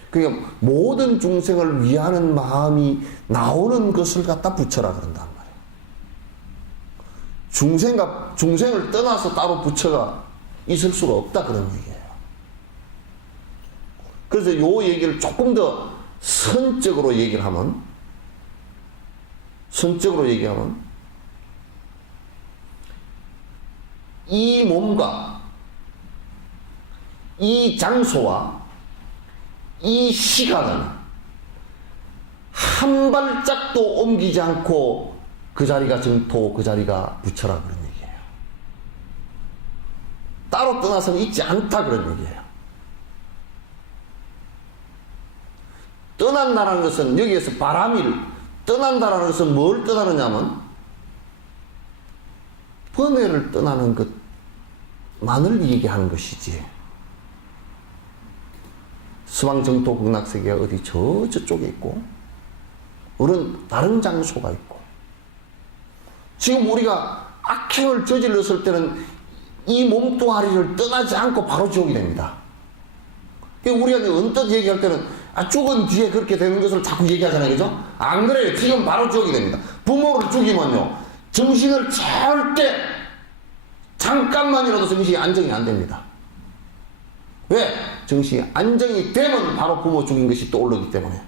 그러니까 모든 중생을 위하는 마음이 나오는 것을 갖다 부처라 그런단 말이에요. 중생을 떠나서 따로 부처가 있을 수가 없다 그런 얘기예요. 그래서 요 얘기를 조금 더 선적으로 얘기를 하면 이 몸과 이 장소와 이 시간은 한 발짝도 옮기지 않고 그 자리가 정토, 그 자리가 부처라 그런 얘기예요. 따로 떠나서는 있지 않다 그런 얘기예요. 떠난다는 것은 여기에서 떠난다는 것은 뭘 떠나느냐면 번뇌를 떠나는 것만을 얘기하는 것이지. 스방정토 극락세계가 어디 저쪽에 있고 다른 장소가 있고 지금 우리가 악행을 저질렀을 때는 이 몸뚱아리를 떠나지 않고 바로 지옥이 됩니다. 우리가 언뜻 얘기할 때는 죽은 뒤에 그렇게 되는 것을 자꾸 얘기하잖아요. 그죠? 안 그래요. 지금 바로 지옥이 됩니다. 부모를 죽이면요. 정신을 절대 잠깐만이라도 정신이 안정이 안 됩니다. 왜? 정신이 안정이 되면 바로 부모 죽인 것이 떠오르기 때문에.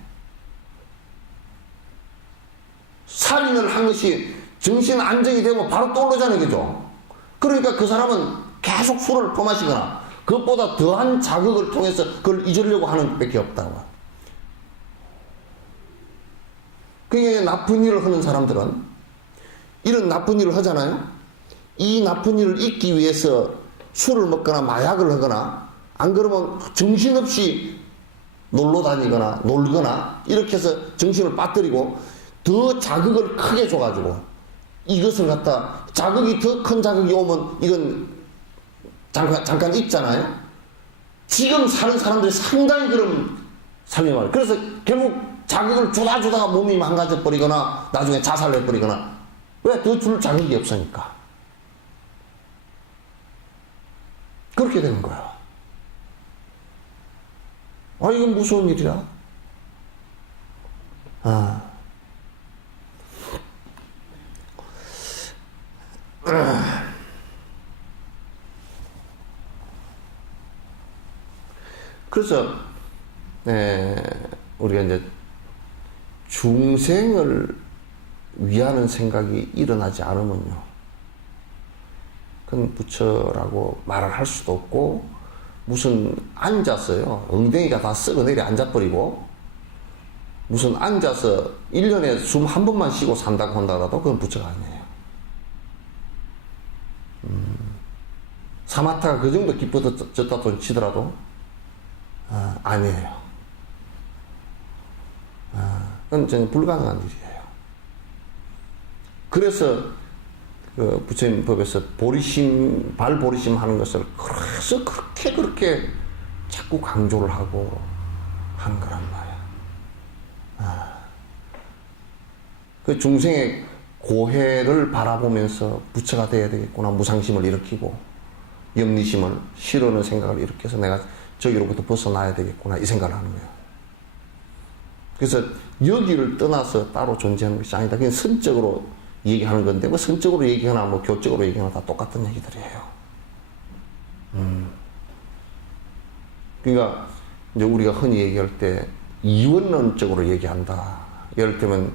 살인을 한 것이 정신 안정이 되면 바로 떠오르잖아요. 그죠? 그러니까 그 사람은 계속 술을 퍼마시거나 그것보다 더한 자극을 통해서 그걸 잊으려고 하는 밖에 없다고. 그러니까 나쁜 일을 하는 사람들은 이런 나쁜 일을 하잖아요. 이 나쁜 일을 잊기 위해서 술을 먹거나 마약을 하거나 안 그러면 정신없이 놀러 다니거나 놀거나 이렇게 해서 정신을 빠뜨리고 더 자극을 크게 줘가지고 이것을 갖다 자극이 더 큰 자극이 오면 이건 잠깐 잊잖아요. 지금 사는 사람들이 상당히 그런 삶이 많아요. 그래서 결국 자극을 주다가 몸이 망가져 버리거나 나중에 자살해 버리거나 왜? 더 줄 자극이 없으니까. 그렇게 되는 거야. 이건 무서운 일이야. 그래서 우리가 이제 중생을 위하는 생각이 일어나지 않으면요, 그건 부처라고 말을 할 수도 없고, 무슨 앉았어요. 엉덩이가 다 썩어내려 앉아버리고 무슨 앉아서 1년에 숨 한 번만 쉬고 산다고 한다라도 그건 부처가 아니에요. 사마타가 그 정도 깊어졌다 돈 치더라도 아니에요. 그건 전혀 불가능한 일이에요. 그래서 그 부처님 법에서 보리심, 발보리심 하는 것을 그래서 그렇게 자꾸 강조를 하고 하는 거란 말이야. 그 중생의 고해를 바라보면서 부처가 돼야 되겠구나. 무상심을 일으키고 염리심을 싫어하는 생각을 일으켜서 내가 저기로부터 벗어나야 되겠구나 이 생각을 하는 거예요. 그래서 여기를 떠나서 따로 존재하는 것이 아니다. 그냥 선적으로 얘기하는 건데 뭐 선적으로 얘기하나 뭐 교적으로 얘기하나 다 똑같은 얘기들이에요. 그러니까 이제 우리가 흔히 얘기할 때 이원론적으로 얘기한다. 예를 들면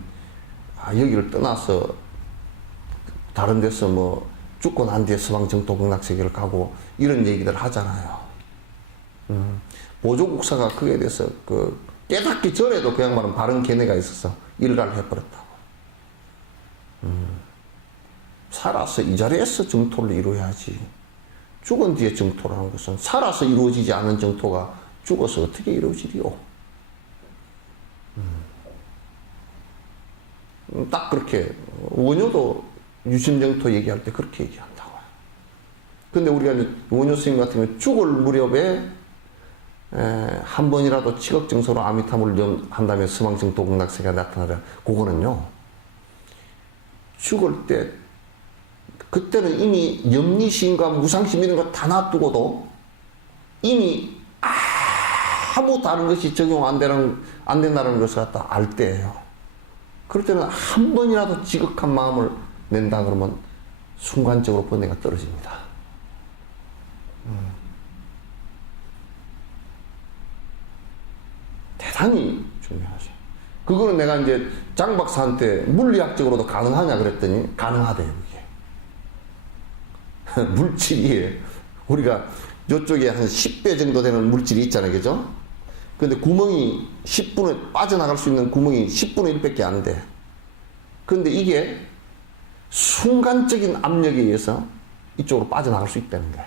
여기를 떠나서 다른 데서 뭐 죽고 난 뒤에 서방 정토 극락세계를 가고 이런 얘기들 하잖아요. 보조국사가 그에 대해서 그 깨닫기 전에도 그 양반은 바른 견해가 있어서 일가를 해버렸다고. 살아서 이 자리에서 정토를 이루어야지. 죽은 뒤에 정토라는 것은 살아서 이루어지지 않은 정토가 죽어서 어떻게 이루어지리요? 딱 그렇게 원효도 유심정토 얘기할 때 그렇게 얘기한다고. 근데 우리가 이제 원효 스님 같은 경우 죽을 무렵에 한 번이라도 치극정서로 아미타불을 한다면 서방정토 극락세계가 나타나라. 그거는요, 죽을 때 그때는 이미 염리심과 무상심 이런 거 다 놔두고도 이미 아무 다른 것이 적용 안 된다는 것을 갖다 알 때예요. 그럴 때는 한 번이라도 지극한 마음을 낸다 그러면 순간적으로 번뇌가 떨어집니다. 대단히 중요하죠. 그거는 내가 이제 장 박사한테 물리학적으로도 가능하냐 그랬더니 가능하대요, 그게. 물질이 우리가 이쪽에 한 10배 정도 되는 물질이 있잖아요, 그죠? 근데 구멍이 10분에 빠져나갈 수 있는 구멍이 10분의 1밖에 안 돼. 근데 이게 순간적인 압력에 의해서 이쪽으로 빠져나갈 수 있다는 거야,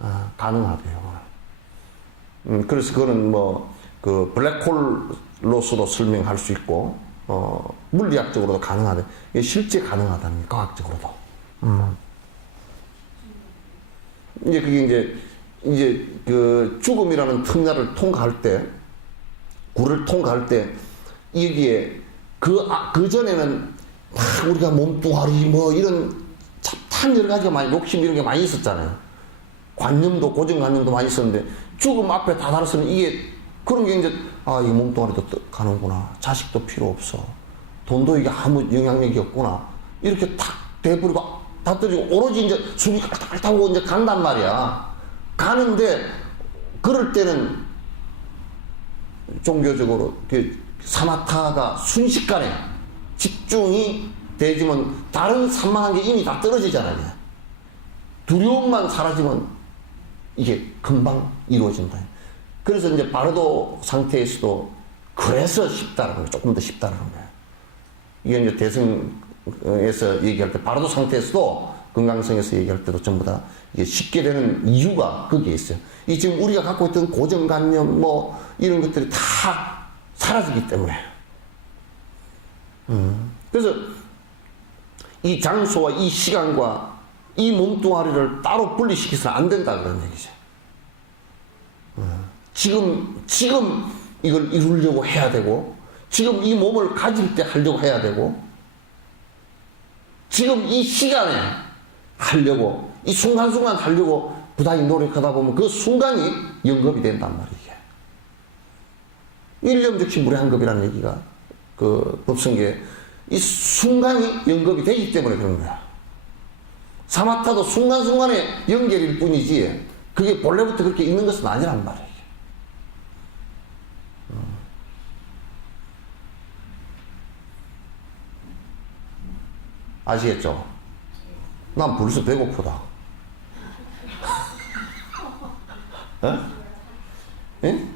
이게. 가능하대요. 그래서 그거는 뭐 그 블랙홀로서도 설명할 수 있고 물리학적으로도 가능하대. 이게 실제 가능하다는 게 과학적으로도. 이제 그게 이제 그 죽음이라는 터미널을 통과할 때, 굴을 통과할 때 여기에 그 전에는 막 우리가 몸뚱아리 뭐 이런 잡다한 여러 가지가 많이 욕심 이런 게 많이 있었잖아요. 관념도 고정관념도 많이 있었는데 죽음 앞에 다다르서는 이게 그런 게 이제 이거 몸뚱아리도 가는구나. 자식도 필요 없어. 돈도 이게 아무 영향력이 없구나. 이렇게 탁 돼버리고 다 떨어지고 오로지 이제 숨이 깔딱깔딱하고 이제 간단 말이야. 가는데 그럴 때는 종교적으로 그 사마타가 순식간에 집중이 되지만 다른 산만한 게 이미 다 떨어지잖아요. 두려움만 사라지면 이게 금방 이루어진다. 그래서 이제 바르도 상태에서도 그래서 쉽다라는 거예요. 조금 더 쉽다라는 거예요. 이게 이제 대승에서 얘기할 때 바르도 상태에서도 건강성에서 얘기할 때도 전부 다 이게 쉽게 되는 이유가 거기에 있어요. 이 지금 우리가 갖고 있던 고정관념 뭐 이런 것들이 다 사라지기 때문에. 그래서 이 장소와 이 시간과 이 몸뚱아리를 따로 분리시켜서는 안 된다 그런 얘기죠. 지금 이걸 이루려고 해야 되고, 지금 이 몸을 가질 때 하려고 해야 되고, 지금 이 시간에 하려고, 이 순간순간 하려고 부단히 노력하다 보면 그 순간이 영겁이 된단 말이에요. 일념즉시 무례한겁이라는 얘기가 그 법성계에 이 순간이 영겁이 되기 때문에 그런 거야. 사마타도 순간순간의 연결일 뿐이지 그게 본래부터 그렇게 있는 것은 아니란 말이에요. 아시겠죠? 난 벌써 배고프다. 예?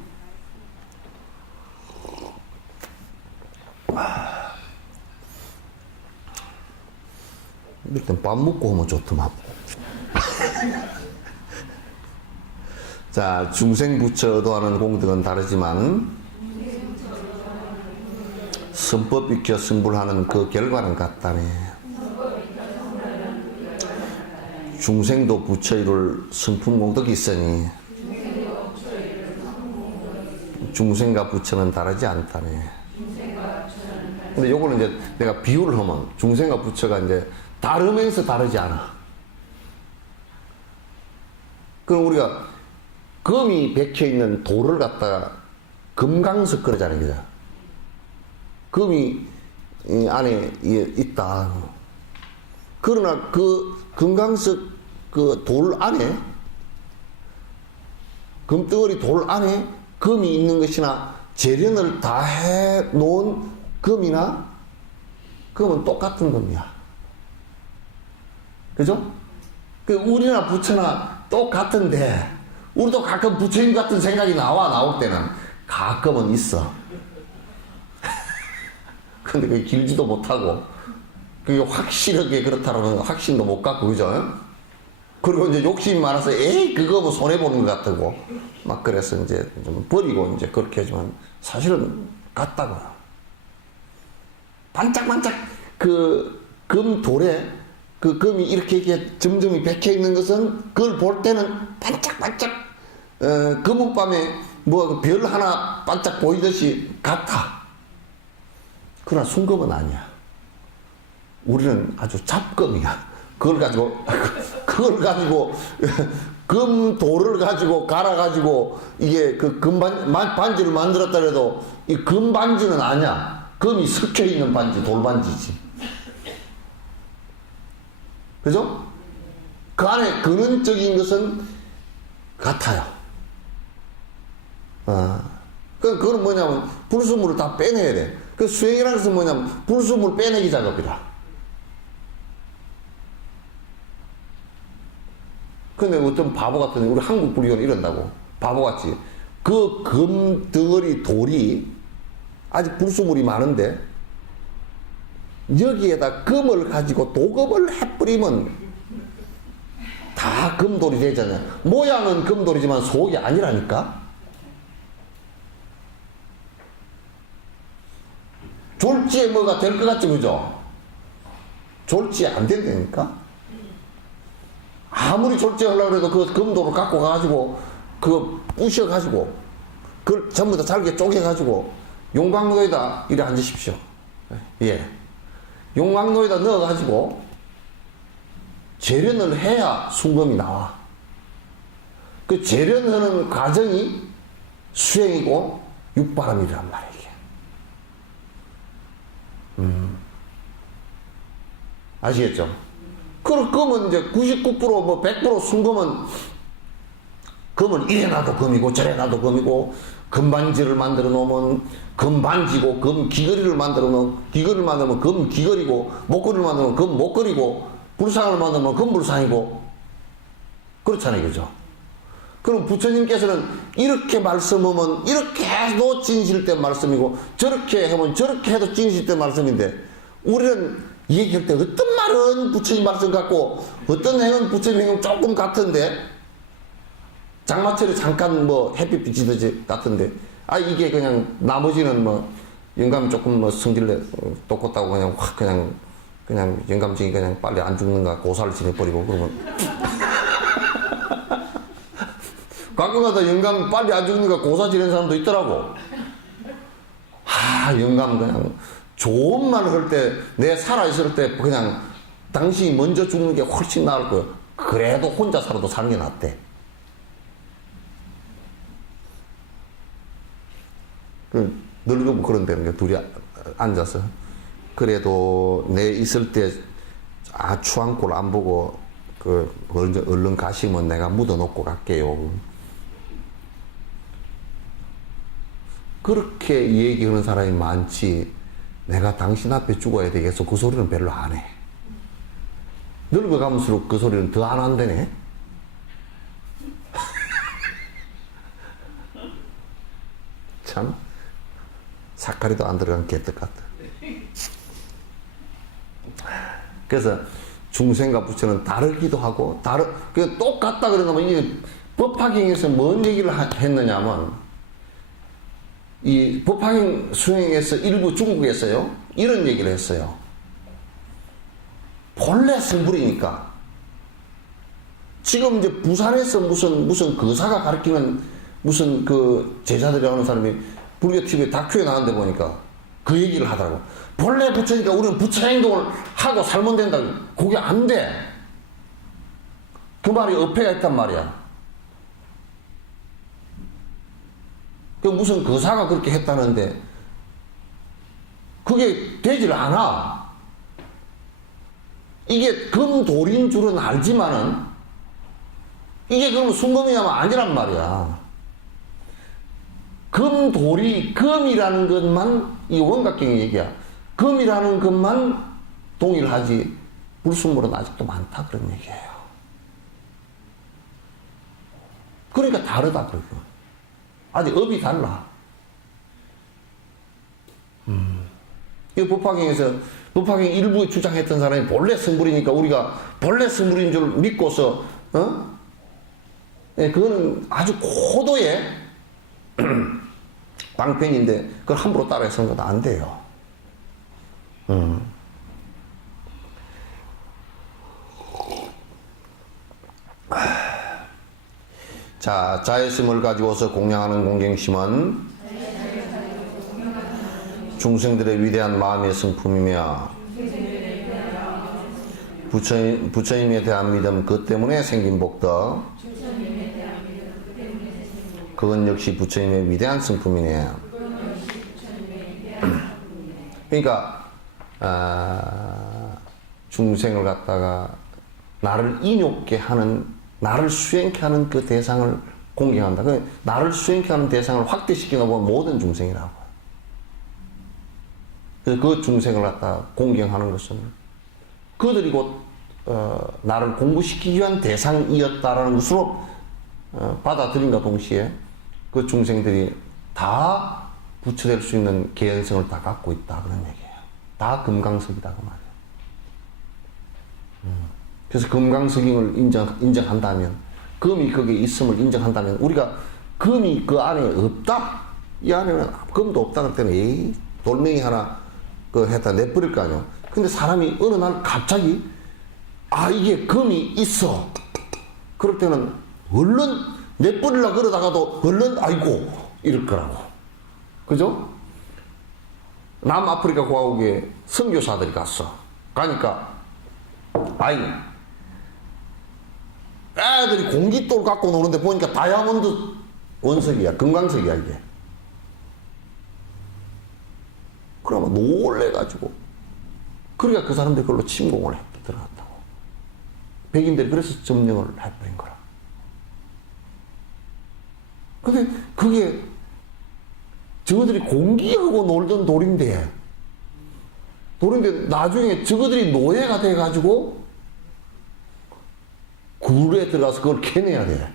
일단 밥 먹고 오면 좋더만. 자, 중생부처도 하는 공덕은 다르지만 선법 익혀 승불하는 그 결과는 같다네. 중생도 부처 이룰 성품 공덕이 있으니 중생과 부처는 다르지 않다네. 근데 요거는 이제 내가 비유를 하면 중생과 부처가 이제 다르면서 다르지 않아. 그럼 우리가 금이 박혀 있는 돌을 갖다가 금강석 그러잖아요. 그죠? 금이 이 안에 있다. 그러나 그 금강석 그 돌 안에, 금덩어리 돌 안에 금이 있는 것이나 재련을 다 해 놓은 금이나 금은 똑같은 금이야. 그죠? 그 우리나 부처나 똑같은데, 우리도 가끔 부처님 같은 생각이 나올 때는 가끔은 있어. 근데 그게 길지도 못하고, 그게 확실하게 그렇다라는 확신도 못 갖고, 그죠? 그리고 이제 욕심이 많아서, 에이, 그거 뭐 손해보는 것 같다고. 막 그래서 이제 좀 버리고 이제 그렇게 하지만, 사실은 같다고요. 반짝반짝 그 금돌에 그 금이 이렇게 점점이 박혀 있는 것은 그걸 볼 때는 반짝반짝 금은밤에 뭐 별 하나 반짝 보이듯이 같아. 그러나 순금은 아니야. 우리는 아주 잡금이야. 그걸 가지고 금돌을 가지고 갈아가지고 이게 그 반지를 만들었다 해도 이 금반지는 아니야. 금이 섞여 있는 반지, 돌반지지. 그죠? 그 안에 근원적인 것은 같아요. 그건 뭐냐면 불순물을 다 빼내야 돼. 그 수행이라는 것은 뭐냐면 불순물 빼내기 작업이라. 근데 어떤 바보 같은, 우리 한국 불교는 이런다고. 바보같이. 그 금덩어리 돌이 아직 불순물이 많은데, 여기에다 금을 가지고 도금을 해버리면 다 금돌이 되잖아요. 모양은 금돌이지만 속이 아니라니까? 졸지에 뭐가 될 것 같죠, 그죠? 졸지에 안 된다니까? 아무리 졸지에 하려고 해도 그 금돌을 갖고 가가지고, 그거 부셔가지고, 그걸 전부 다 잘게 쪼개가지고, 용광로에다 이래 앉으십시오. 예. 용광로에다 넣어가지고, 재련을 해야 순금이 나와. 그 재련하는 과정이 수행이고 육바람이란 말이야, 이게. 아시겠죠? 그러면 이제 99% 뭐 100% 순금은, 금은 이래 놔도 금이고 저래 놔도 금이고, 금반지를 만들어 놓으면 금반지고, 금 귀걸이를 만들어 놓으면, 귀걸이를 만들면 금 귀걸이고, 목걸이를 만들면 금 목걸이고, 불상을 만들면 금 불상이고, 그렇잖아요, 그죠? 그럼 부처님께서는 이렇게 말씀하면 이렇게 해도 진실된 말씀이고, 저렇게 하면 저렇게 해도 진실된 말씀인데, 우리는 얘기할 때 어떤 말은 부처님 말씀 같고 어떤 행은 부처님 행은 조금 같은데, 장마철에 잠깐 뭐 햇빛 비치듯이 같은데, 이게 그냥 나머지는 뭐 영감이 조금 뭐 성질내 똑같다고 그냥 확 그냥 영감증이 그냥 빨리 안 죽는가 고사를 지내버리고 그러면 가끔가다 영감 빨리 안 죽는가 고사 지낸 사람도 있더라고. 영감 그냥 좋은 말을 할 때, 내 살아있을 때 그냥 당신이 먼저 죽는 게 훨씬 나을 거예요. 그래도 혼자 살아도 사는 게 낫대. 늙으면 그런 데는 게 둘이 앉아서, 그래도 내 있을 때 추앙꼴 안 보고 얼른 가시면 내가 묻어놓고 갈게요. 그렇게 얘기하는 사람이 많지, 내가 당신 앞에 죽어야 되겠어, 그 소리는 별로 안 해. 늙어가면서록 그 소리는 더 안 한다네. 참 사카리도 안 들어간 개떡 같다. 그래서 중생과 부처는 다르기도 하고, 똑같다 그러면 이게 법화경에서 뭔 얘기를 했느냐면, 이 법화경 수행에서 일부 중국에서요, 이런 얘기를 했어요. 본래 성불이니까. 지금 이제 부산에서 무슨 거사가 가르치는 무슨 그 제자들이라고 하는 사람이 불교 TV에 다큐에 나왔는데 보니까 그 얘기를 하더라고. 본래 부처니까 우리는 부처 행동을 하고 살면 된다. 그게 안 돼. 그 말이 어폐가 있단 말이야. 그 무슨 거사가 그렇게 했다는데 그게 되질 않아. 이게 금돌인 줄은 알지만은 이게 그러면 순금이냐면 아니란 말이야. 금돌이, 금이라는 것만, 이 원각경의 얘기야. 금이라는 것만 동일하지, 불순물은 아직도 많다, 그런 얘기예요. 그러니까 다르다, 그러고. 아직 업이 달라. 이 법화경에서, 법화경 일부에 주장했던 사람이 본래 성불이니까 우리가 본래 성불인 줄 믿고서, 예, 그거는 아주 고도의 방편인데 그걸 함부로 따라해서는 건 안 돼요. 자, 자애심을 가지고서 공양하는 공경심은 중생들의 위대한 마음의 성품이며 부처님에 대한 믿음 그 때문에 생긴 복덕, 그건 역시 부처님의 위대한 성품이네. 그러니까 중생을 갖다가 나를 인욕게 하는, 나를 수행케 하는 그 대상을 공경한다. 나를 수행케 하는 대상을 확대시켜 놓으면 모든 중생이라고. 그래서 그 중생을 갖다가 공경하는 것은 그들이 곧 나를 공부시키기 위한 대상이었다라는 것으로 받아들인과 동시에 그 중생들이 다 부처될 수 있는 개연성을 다 갖고 있다, 그런 얘기예요. 다 금강석이다, 그 말이에요. 그래서 금강석임을 인정한다면, 금이 거기에 있음을 인정한다면, 우리가 금이 그 안에 없다? 이 안에는 금도 없다 그럴 때는, 에이, 돌멩이 하나 했다 내버릴 거 아니에요. 근데 사람이 어느 날 갑자기, 이게 금이 있어. 그럴 때는, 얼른 내버리려고 그러다가도 얼른 아이고 이럴 거라고. 그죠? 남아프리카 공화국에 선교사들이 갔어. 가니까 애들이 공깃돌 갖고 노는데 보니까 다이아몬드 원석이야. 금강석이야 이게. 그러면 놀래가지고, 그러니까 그 사람들이 그걸로 침공을 해 들어갔다고. 백인들이 그래서 점령을 해버린 거라. 근데 그게 저들이 공기하고 놀던 돌인데 나중에 저들이 노예가 돼가지고 굴에 들어가서 그걸 캐내야 돼.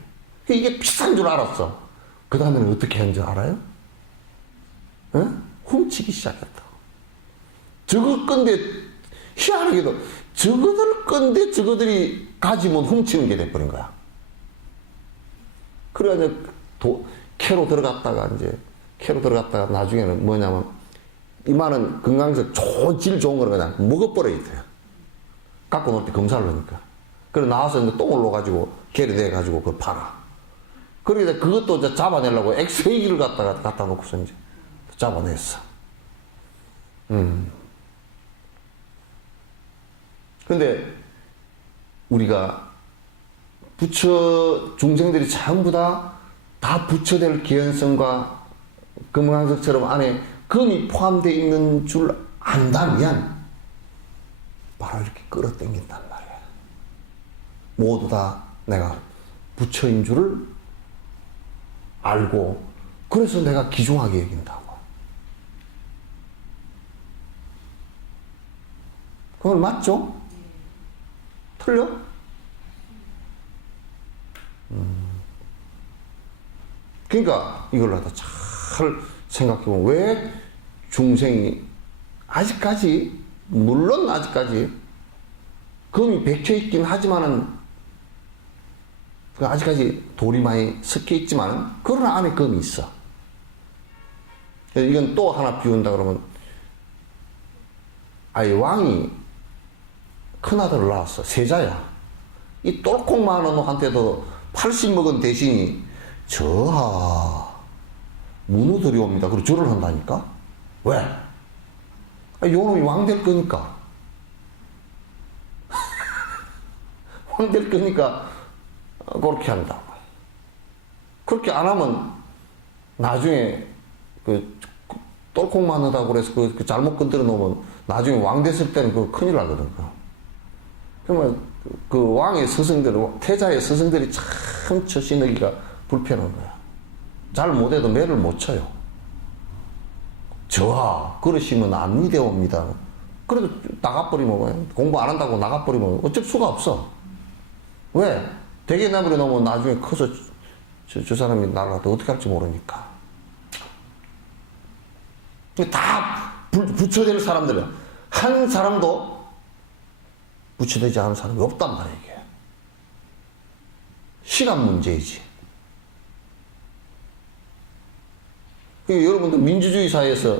이게 비싼 줄 알았어. 그 다음에는 어떻게 하는 줄 알아요? 훔치기 시작했다. 저거 건데 희한하게도 저거들 건데 저거들이 가지면 훔치는 게 돼버린 거야. 그래가지고 캐로 들어갔다가 나중에는 뭐냐면, 이만한 건강석 질 좋은 거를 그냥 먹어버려야 돼요. 갖고 놀 때 검사를 하니까. 그래 나와서 이제 똥을 넣어가지고 개를 내가지고 그걸 팔아. 그러니까 그것도 이제 잡아내려고 엑스레이기를 갖다 놓고서 이제 잡아냈어. 근데 우리가 부처 중생들이 전부 다 부처될 기현성과 금강석처럼 안에 금이 포함되어 있는 줄 안다면 바로 이렇게 끌어당긴단 말이야. 모두 다 내가 부처인 줄을 알고, 그래서 내가 귀중하게 여긴다고. 그건 맞죠? 틀려? 그러니까 이걸 갖다 잘 생각해보면, 왜 중생이 아직까지, 물론 아직까지 금이 백혀 있긴 하지만은 아직까지 돌이 많이 섞여 있지만 그러나 안에 금이 있어. 이건 또 하나 비운다 그러면 아이 왕이 큰아들을 낳았어. 세자야. 이 똘콩만한 놈한테도 80 먹은 대신이 저하 문우들이 옵니다. 그리고 절을 한다니까. 왜? 아, 요놈이 왕 될 거니까. 왕 될 거니까 그렇게 한다고. 그렇게 안 하면 나중에 그 똘콩만하다고 그래서 그 잘못 건드려 놓으면 나중에 왕 됐을 때는 그 큰일 나거든. 그러면 그 왕의 스승들, 태자의 스승들이 참 처신하기가 불편한 거야. 잘 못해도 매를 못 쳐요. 저하, 그러시면 안 이대옵니다. 그래도 나가버리면, 공부 안 한다고 나가버리면 어쩔 수가 없어. 왜? 대개 나무래 놓으면 나중에 커서 저 사람이 나라도 어떻게 할지 모르니까. 다 부처될 사람들은 한 사람도 부처되지 않은 사람이 없단 말이야, 이게. 시간 문제이지. 여러분들 민주주의 사회에서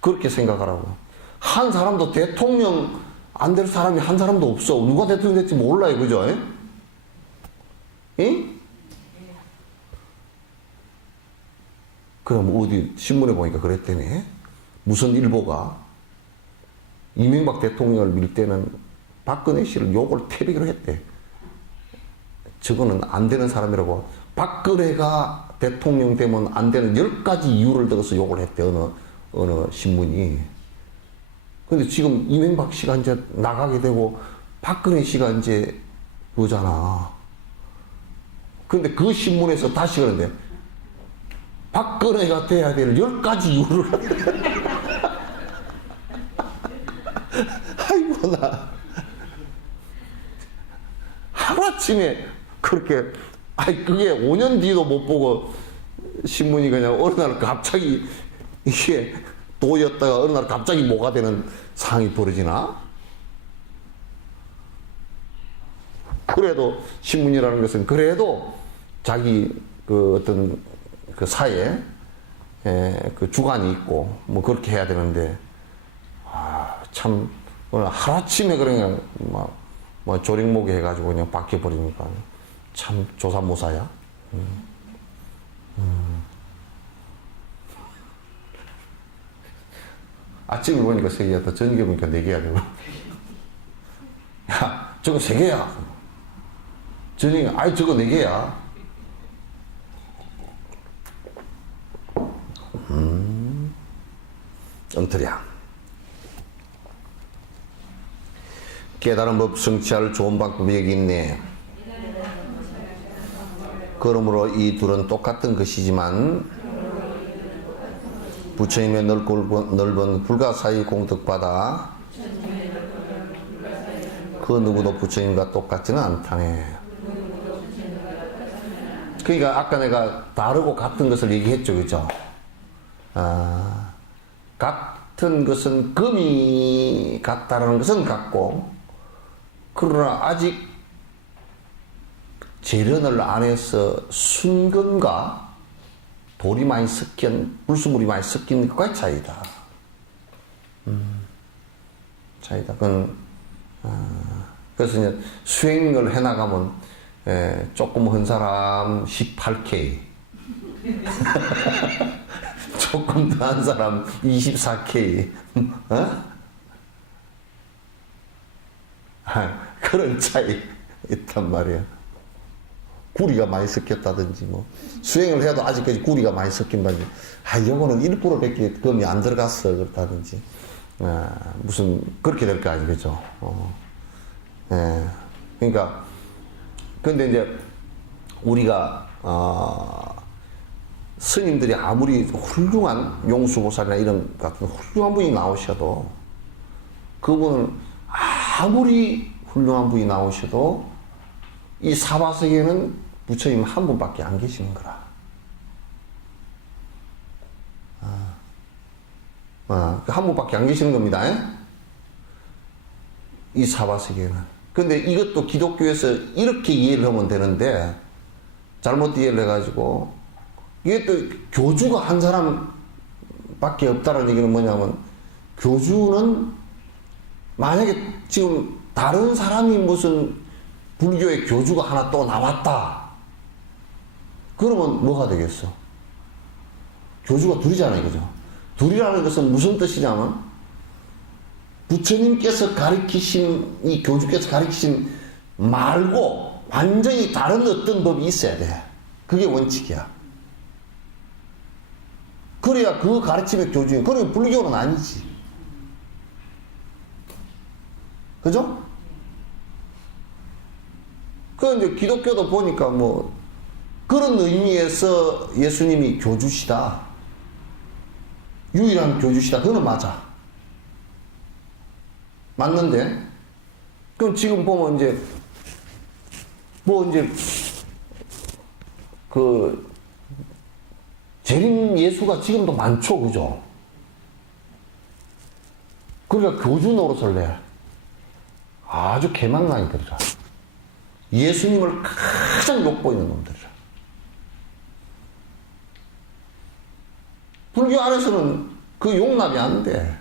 그렇게 생각하라고. 한 사람도 대통령 안 될 사람이 한 사람도 없어. 누가 대통령 될지 몰라요, 그죠? 응? 그럼 어디 신문에 보니까 그랬더니 무슨 일보가 이명박 대통령을 밀 때는 박근혜 씨를 욕을 패배기로 했대. 저거는 안 되는 사람이라고. 박근혜가 대통령 되면 안 되는 10가지 이유를 들어서 욕을 했대, 어느 신문이. 근데 지금 이명박 씨가 이제 나가게 되고 박근혜 씨가 이제 그거잖아. 근데 그 신문에서 다시 그러는데 박근혜가 돼야 될 10가지 이유를. 아이고, 나. 하루아침에 그렇게, 아이, 그게 5년 뒤도 못 보고 신문이 그냥 어느 날 갑자기 이게 도였다가 어느 날 갑자기 뭐가 되는 상황이 벌어지나? 그래도 신문이라는 것은 그래도 자기 그 어떤 그 사회 그 주관이 있고 뭐 그렇게 해야 되는데 참 오늘 하루아침에 그냥 뭐 조링목에 해가지고 그냥 바뀌어 버리니까 참 조사모사야. 아침에 보니까 3개였다. 저녁에 보니까 4개야 되고. 야, 저거 3개야. 저녁에 아이 저거 4개야. 엉터리야. 깨달은 법 성취할 좋은 방법이 여기 있네. 그러므로 이 둘은 똑같은 것이지만 부처님의 넓은 불가사의 공덕받아 그 누구도 부처님과 똑같지는 않다네. 그러니까 아까 내가 다르고 같은 것을 얘기했죠, 그죠? 같은 것은 금이 같다라는 것은 같고, 그러나 아직 재련을 안 해서 순금과 돌이 많이 섞인, 불수물이 많이 섞인 것과의 차이다. 차이다. 그건, 그래서 이제 수행을 해나가면, 조금 한 사람 18K. 조금 더 한 사람 24K. 그런 차이 있단 말이야. 구리가 많이 섞였다든지, 뭐, 수행을 해도 아직까지 구리가 많이 섞인다든지, 요거는 1%밖에 금이 안 들어갔어. 그렇다든지, 무슨, 그렇게 될 거 아니겠죠. 그러니까, 근데 이제, 우리가, 스님들이 아무리 훌륭한 용수보살이나 이런 같은 훌륭한 분이 나오셔도, 그분은 아무리 훌륭한 분이 나오셔도, 이 사바세계는 부처님 한 분밖에 안 계시는 거라. 한 분밖에 안 계시는 겁니다. 이 사바세계는. 근데 이것도 기독교에서 이렇게 이해를 하면 되는데, 잘못 이해를 해가지고, 이게 또 교주가 한 사람밖에 없다는 얘기는 뭐냐면, 교주는 만약에 지금 다른 사람이 무슨 불교의 교주가 하나 또 나왔다. 그러면 뭐가 되겠어? 교주가 둘이잖아요, 그죠? 둘이라는 것은 무슨 뜻이냐면, 부처님께서 가르치신, 이 교주께서 가르치신 말고 완전히 다른 어떤 법이 있어야 돼. 그게 원칙이야. 그래야 그 가르침의 교주인, 그러면 불교는 아니지. 그죠? 그 이제 기독교도 보니까 뭐 그런 의미에서 예수님이 교주시다. 유일한 교주시다. 그거는 맞아. 맞는데, 그럼 지금 보면 이제, 재림 예수가 지금도 많죠. 그죠? 그러니까 교주 노릇을 내. 아주 개망나이들이라. 예수님을 가장 욕보이는 놈들이라. 불교 안에서는 그 용납이 안 돼.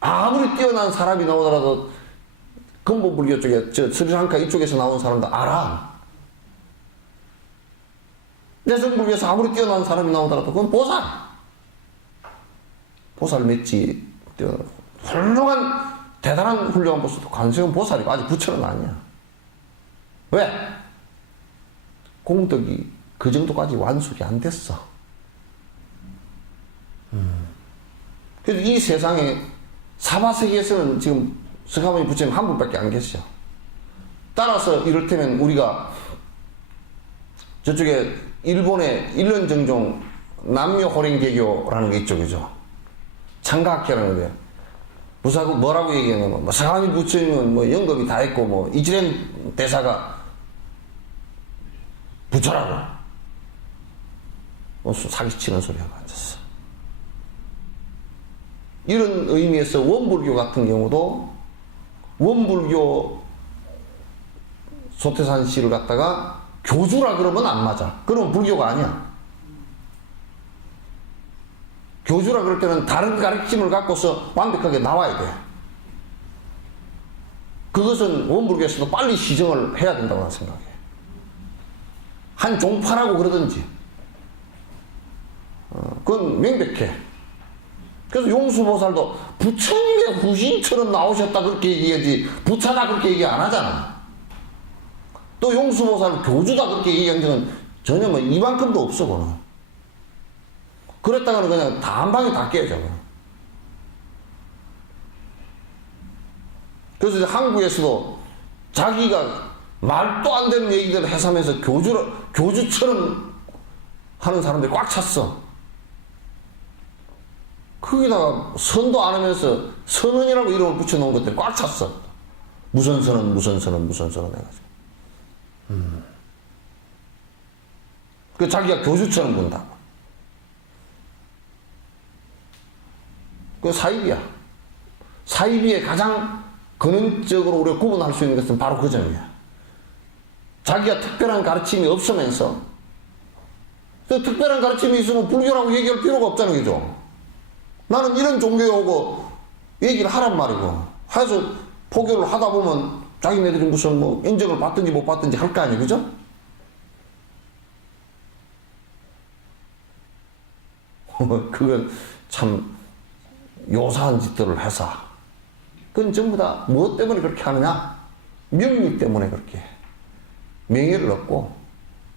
아무리 뛰어난 사람이 나오더라도 근본불교 쪽에, 스리랑카 이쪽에서 나온 사람도 알아. 내성불교에서 아무리 뛰어난 사람이 나오더라도 그건 보살. 보살 맺지. 훌륭한, 대단한 훌륭한 보살도 관세음 보살이고 아직 부처는 아니야. 왜? 공덕이 그 정도까지 완숙이 안 됐어. 그래서 이 세상에 사바세계에서는 지금 석가모니 부처님 한 분밖에 안 계셔. 따라서 이를테면 우리가 저쪽에 일본의 일론정종 남묘호랭개교라는 게 있죠, 그죠? 창가학회라는 게 뭐라고 얘기하냐면 뭐 석가모니 부처님은 뭐 영겁이 다 했고 뭐 이즈렌 대사가 부처라고 사기치는 소리하고 앉았어. 이런 의미에서 원불교 같은 경우도 원불교 소태산 씨를 갖다가 교주라 그러면 안 맞아. 그러면 불교가 아니야. 교주라 그럴 때는 다른 가르침을 갖고서 완벽하게 나와야 돼. 그것은 원불교에서도 빨리 시정을 해야 된다고 생각해. 한 종파라고 그러든지. 그건 명백해. 그래서 용수보살도 부처님의 후신처럼 나오셨다 그렇게 얘기하지 부처다 그렇게 얘기 안 하잖아. 또 용수보살 교주다 그렇게 얘기한 적은 전혀 뭐 이만큼도 없어. 그는 그랬다가는 그냥 다 한 방에 다 깨져. 그래서 이제 한국에서도 자기가 말도 안 되는 얘기들을 해서면서 교주처럼 하는 사람들이 꽉 찼어. 거기다가 선도 안 하면서 선언이라고 이름을 붙여놓은 것들이 꽉 찼어. 무슨 선언 해가지고. 그 자기가 교주처럼 본다고. 그 사입이야. 사입이의 가장 근원적으로 우리가 구분할 수 있는 것은 바로 그 점이야. 자기가 특별한 가르침이 없으면서, 특별한 가르침이 있으면 불교라고 얘기할 필요가 없잖아요, 그죠? 나는 이런 종교에 오고 얘기를 하란 말이고, 해서 포교를 하다 보면 자기네들이 무슨 뭐 인정을 받든지 못 받든지 할 거 아니에요, 그죠? 그건 참 요사한 짓들을 해서, 그건 전부 다 무엇 때문에 그렇게 하느냐? 명리 때문에 그렇게 해. 명예를 얻고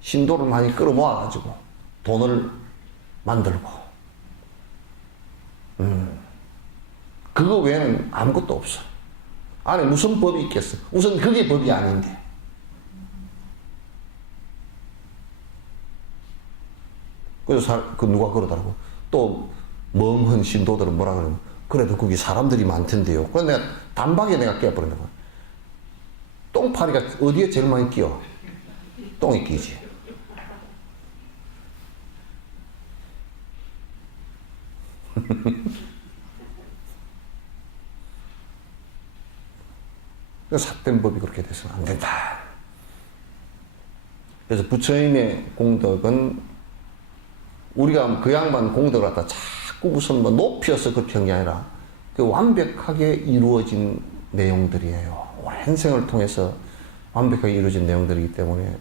신도를 많이 끌어모아가지고 돈을 만들고, 그거 외에는 아무것도 없어. 안에 무슨 법이 있겠어? 우선 그게 법이 아닌데. 그래서 누가 그러더라고. 또 멍한 신도들은 뭐라 그러면, 그래도 거기 사람들이 많던데요. 그래서 내가 단박에 내가 깨버린다. 똥파리가 어디에 제일 많이 끼어? 똥이 끼지. 삿된 법이 그렇게 돼서는 안 된다. 그래서 부처님의 공덕은 우리가 그 양반 공덕을 갖다 자꾸 무슨 뭐 높여서 그렇게 한 게 아니라 그 완벽하게 이루어진 내용들이에요. 오랜 생을 통해서 완벽하게 이루어진 내용들이기 때문에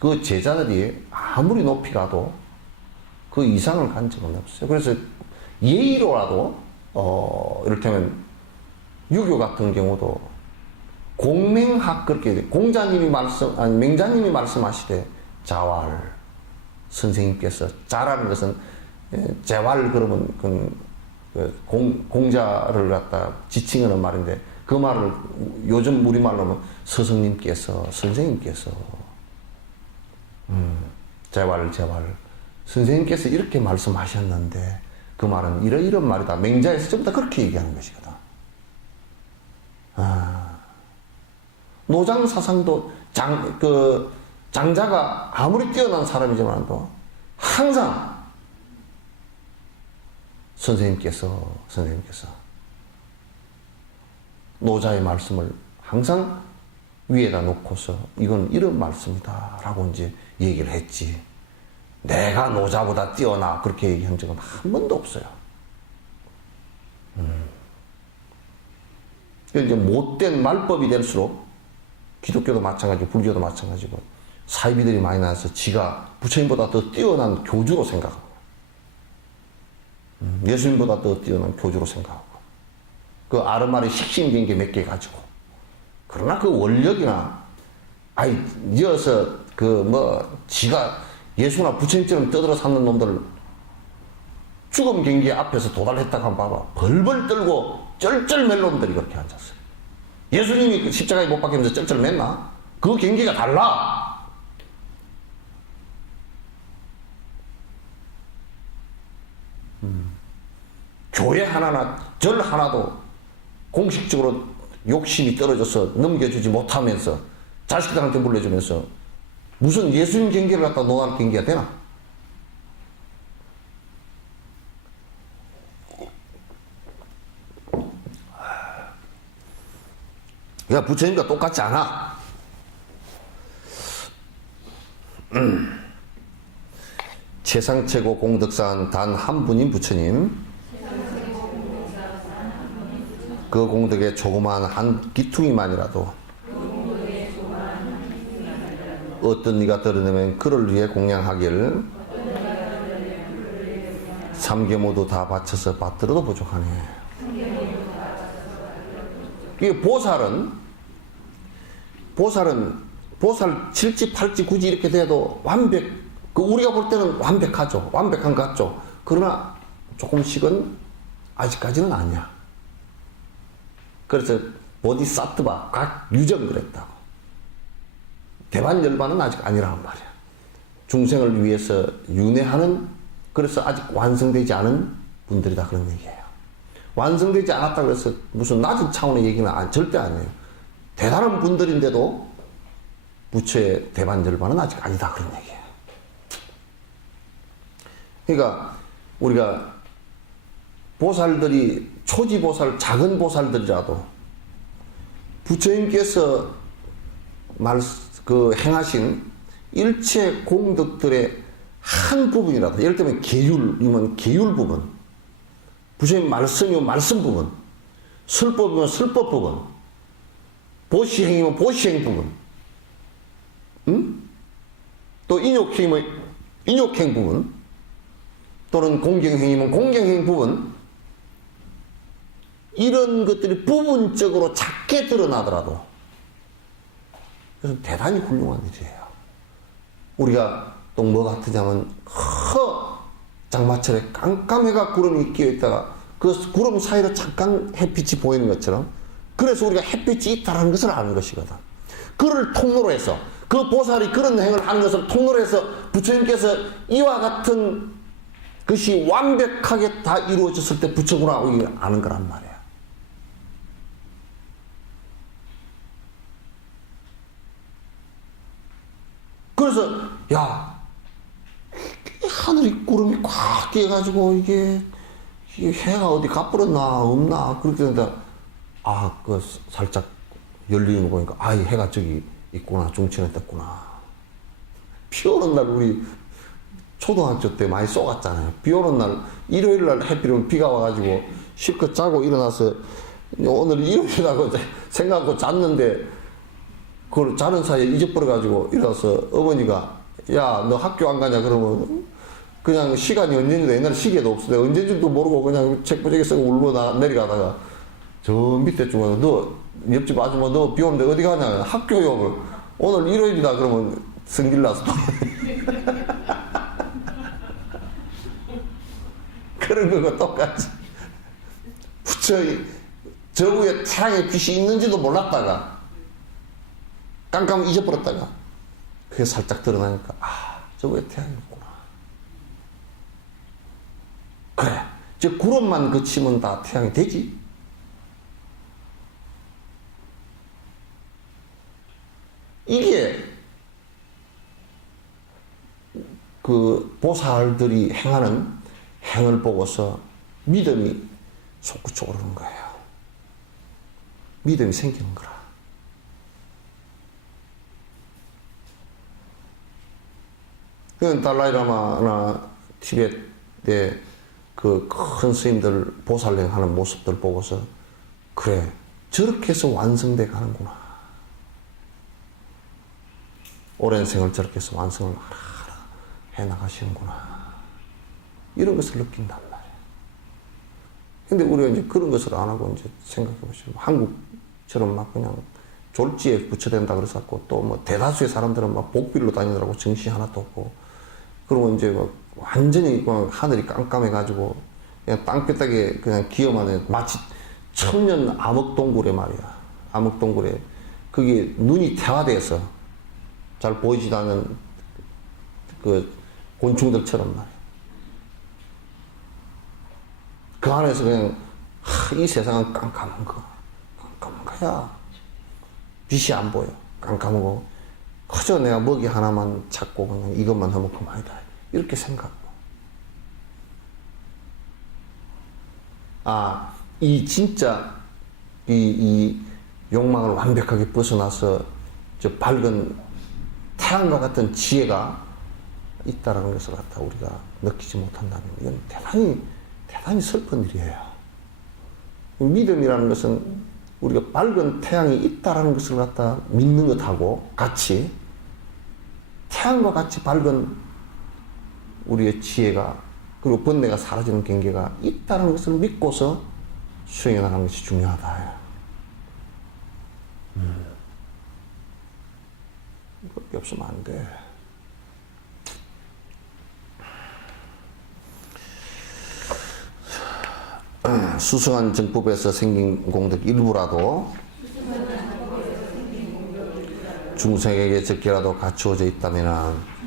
그 제자들이 아무리 높이 가도 그 이상을 간 적은 없어요. 그래서 예의로라도 이를테면 유교 같은 경우도 공맹학 그렇게 공자님이 아니 맹자님이 말씀하시되 자활 선생님께서 자라는 것은 재활 그러면 공자를 갖다 지칭하는 말인데 그 말을 요즘 우리말로 하면 스승님께서 선생님께서 재활 선생님께서 이렇게 말씀하셨는데 그 말은 이런 말이다. 맹자에서 전부 다 그렇게 얘기하는 것이거든. 노장 사상도 장자가 아무리 뛰어난 사람이지만도 항상 선생님께서 노자의 말씀을 항상 위에다 놓고서 이건 이런 말씀이다 라고 이제 얘기를 했지. 내가 노자보다 뛰어나 그렇게 얘기한 적은 한 번도 없어요. 이제 못된 말법이 될수록 기독교도 마찬가지고 불교도 마찬가지고 사이비들이 많이 나와서 지가 부처님보다 더 뛰어난 교주로 생각하고 예수님보다 더 뛰어난 교주로 생각하고 그 아르마리 식신경계 몇 개 가지고 그러나 그 원력이나 이어서 지가 예수나 부처님처럼 떠들어 삼는 놈들 죽음 경계 앞에서 도달했다고 한번 봐봐. 벌벌 떨고 쩔쩔 맬 놈들이 그렇게 앉았어요. 예수님이 그 십자가에 못 박히면서 쩔쩔 맸나? 그 경계가 달라. 교회 하나나 절 하나도 공식적으로 욕심이 떨어져서 넘겨주지 못하면서 자식들한테 물려주면서 무슨 예수님 경계를 갖다 놓아놓을 경계가 되나? 그러니까 부처님과 똑같지 않아. 최상최고 공덕사는 단 한 분인 부처님. 그 공덕의 조그마한 한 기퉁이만이라도 어떤 이가 들으면 그를 위해 공양하기를 삼계 모두 다 바쳐서 받들어도 부족하네. 이게 보살 7지 8지 9지 이렇게 돼도 우리가 볼 때는 완벽하죠. 완벽한 것 같죠. 그러나 조금씩은 아직까지는 아니야. 그래서 보디사트바 각 유정 그랬다고. 대반열반은 아직 아니란 말이야. 중생을 위해서 윤회하는, 그래서 아직 완성되지 않은 분들이다 그런 얘기예요. 완성되지 않았다 그래서 무슨 낮은 차원의 얘기는 절대 아니에요. 대단한 분들인데도 부처의 대반열반은 아직 아니다 그런 얘기예요. 그러니까 우리가 보살들이 초지보살, 작은 보살들이라도 부처님께서 행하신 일체 공덕들의 한 부분이라도, 예를 들면 계율이면 계율 부분, 부처님 말씀이면 말씀 부분, 설법이면 설법 부분, 보시행이면 보시행 부분, 또 인욕행이면 인욕행 부분, 또는 공경행이면 공경행 부분, 이런 것들이 부분적으로 작게 드러나더라도 그래서 대단히 훌륭한 일이에요. 우리가 또 뭐 같으냐면 장마철에 깜깜해가 구름이 끼어있다가 그 구름 사이로 잠깐 햇빛이 보이는 것처럼, 그래서 우리가 햇빛이 있다는 것을 아는 것이거든. 그를 통로로 해서, 그 보살이 그런 행을 하는 것을 통로로 해서 부처님께서 이와 같은 것이 완벽하게 다 이루어졌을 때 부처구나 아는 거란 말이야. 그래서 하늘이 구름이 꽉 끼어가지고 이게 해가 어디 가버렸나 없나 그렇게 된다. 그 살짝 열리는 거 보니까, 이 해가 저기 있구나. 중천에 떴구나. 비 오는 날 우리 초등학교 때 많이 쏘갔잖아요. 비 오는 날, 일요일 날 해필이면 비가 와가지고 실컷 자고 일어나서 오늘 일요일이라고 생각하고 잤는데 그걸 자는 사이에 잊어버려가지고 일어나서 어머니가 야, 너 학교 안 가냐? 그러면 그냥 시간이 언제인지도 옛날에 시계도 없어. 내가 언제인지도 모르고 그냥 책부제기 쓰고 울고 내려가다가 저 밑에 쪽에서 너 옆집 아줌마 너 비 오는데 어디 가냐? 학교요. 오늘 일요일이다. 그러면 성질나서 그런 거가 똑같이 저 위에 태양의 빛이 있는지도 몰랐다가 깜깜 잊어버렸다가 그게 살짝 드러나니까 저 위에 태양이 있구나. 그래, 저 구름만 그치면 다 태양이 되지. 이게 그 보살들이 행하는 행을 보고서 믿음이 솟구쳐 오르는 거예요. 믿음이 생기는 거라. 그 달라이라마나 티벳의 그 큰 스님들 보살행 하는 모습들 보고서 그래, 저렇게 해서 완성돼 가는구나. 오랜 생을 저렇게 해서 완성을 하나하나 해 나가시는구나. 이런 것을 느낀단 말이에요. 근데 우리가 이제 그런 것을 안 하고 이제 생각해 보시면 한국처럼 막 그냥 졸지에 부처된다 그래서 또 뭐 대다수의 사람들은 막 복빌로 다니느라고 정신이 하나도 없고 그러고 이제 막 완전히 그냥 하늘이 깜깜해가지고 그냥 땅바닥에 그냥 기어만 해. 마치 천년 암흑동굴에 말이야. 암흑동굴에 그게 눈이 태화돼서 잘 보이지도 않는 그 곤충들처럼 말이야. 그 안에서 그냥 이 세상은 깜깜한 거야. 빛이 안 보여. 깜깜하고 그저 내가 먹이 하나만 찾고 그냥 이것만 하면 그만이다. 이렇게 생각하고 이 진짜 이 욕망을 완벽하게 벗어나서 저 밝은 태양과 같은 지혜가 있다라는 것을 갖다 우리가 느끼지 못한다면 이건 대단히 슬픈 일이에요. 믿음이라는 것은 우리가 밝은 태양이 있다라는 것을 갖다 믿는 것하고 같이 태양과 같이 밝은 우리의 지혜가 그리고 번뇌가 사라지는 경계가 있다는 것을 믿고서 수행해 나가는 것이 중요하다. 그렇게 없으면 안 돼. 수승한 정법에서 생긴 공덕 일부라도 중생에게 적게라도 갖추어져 있다면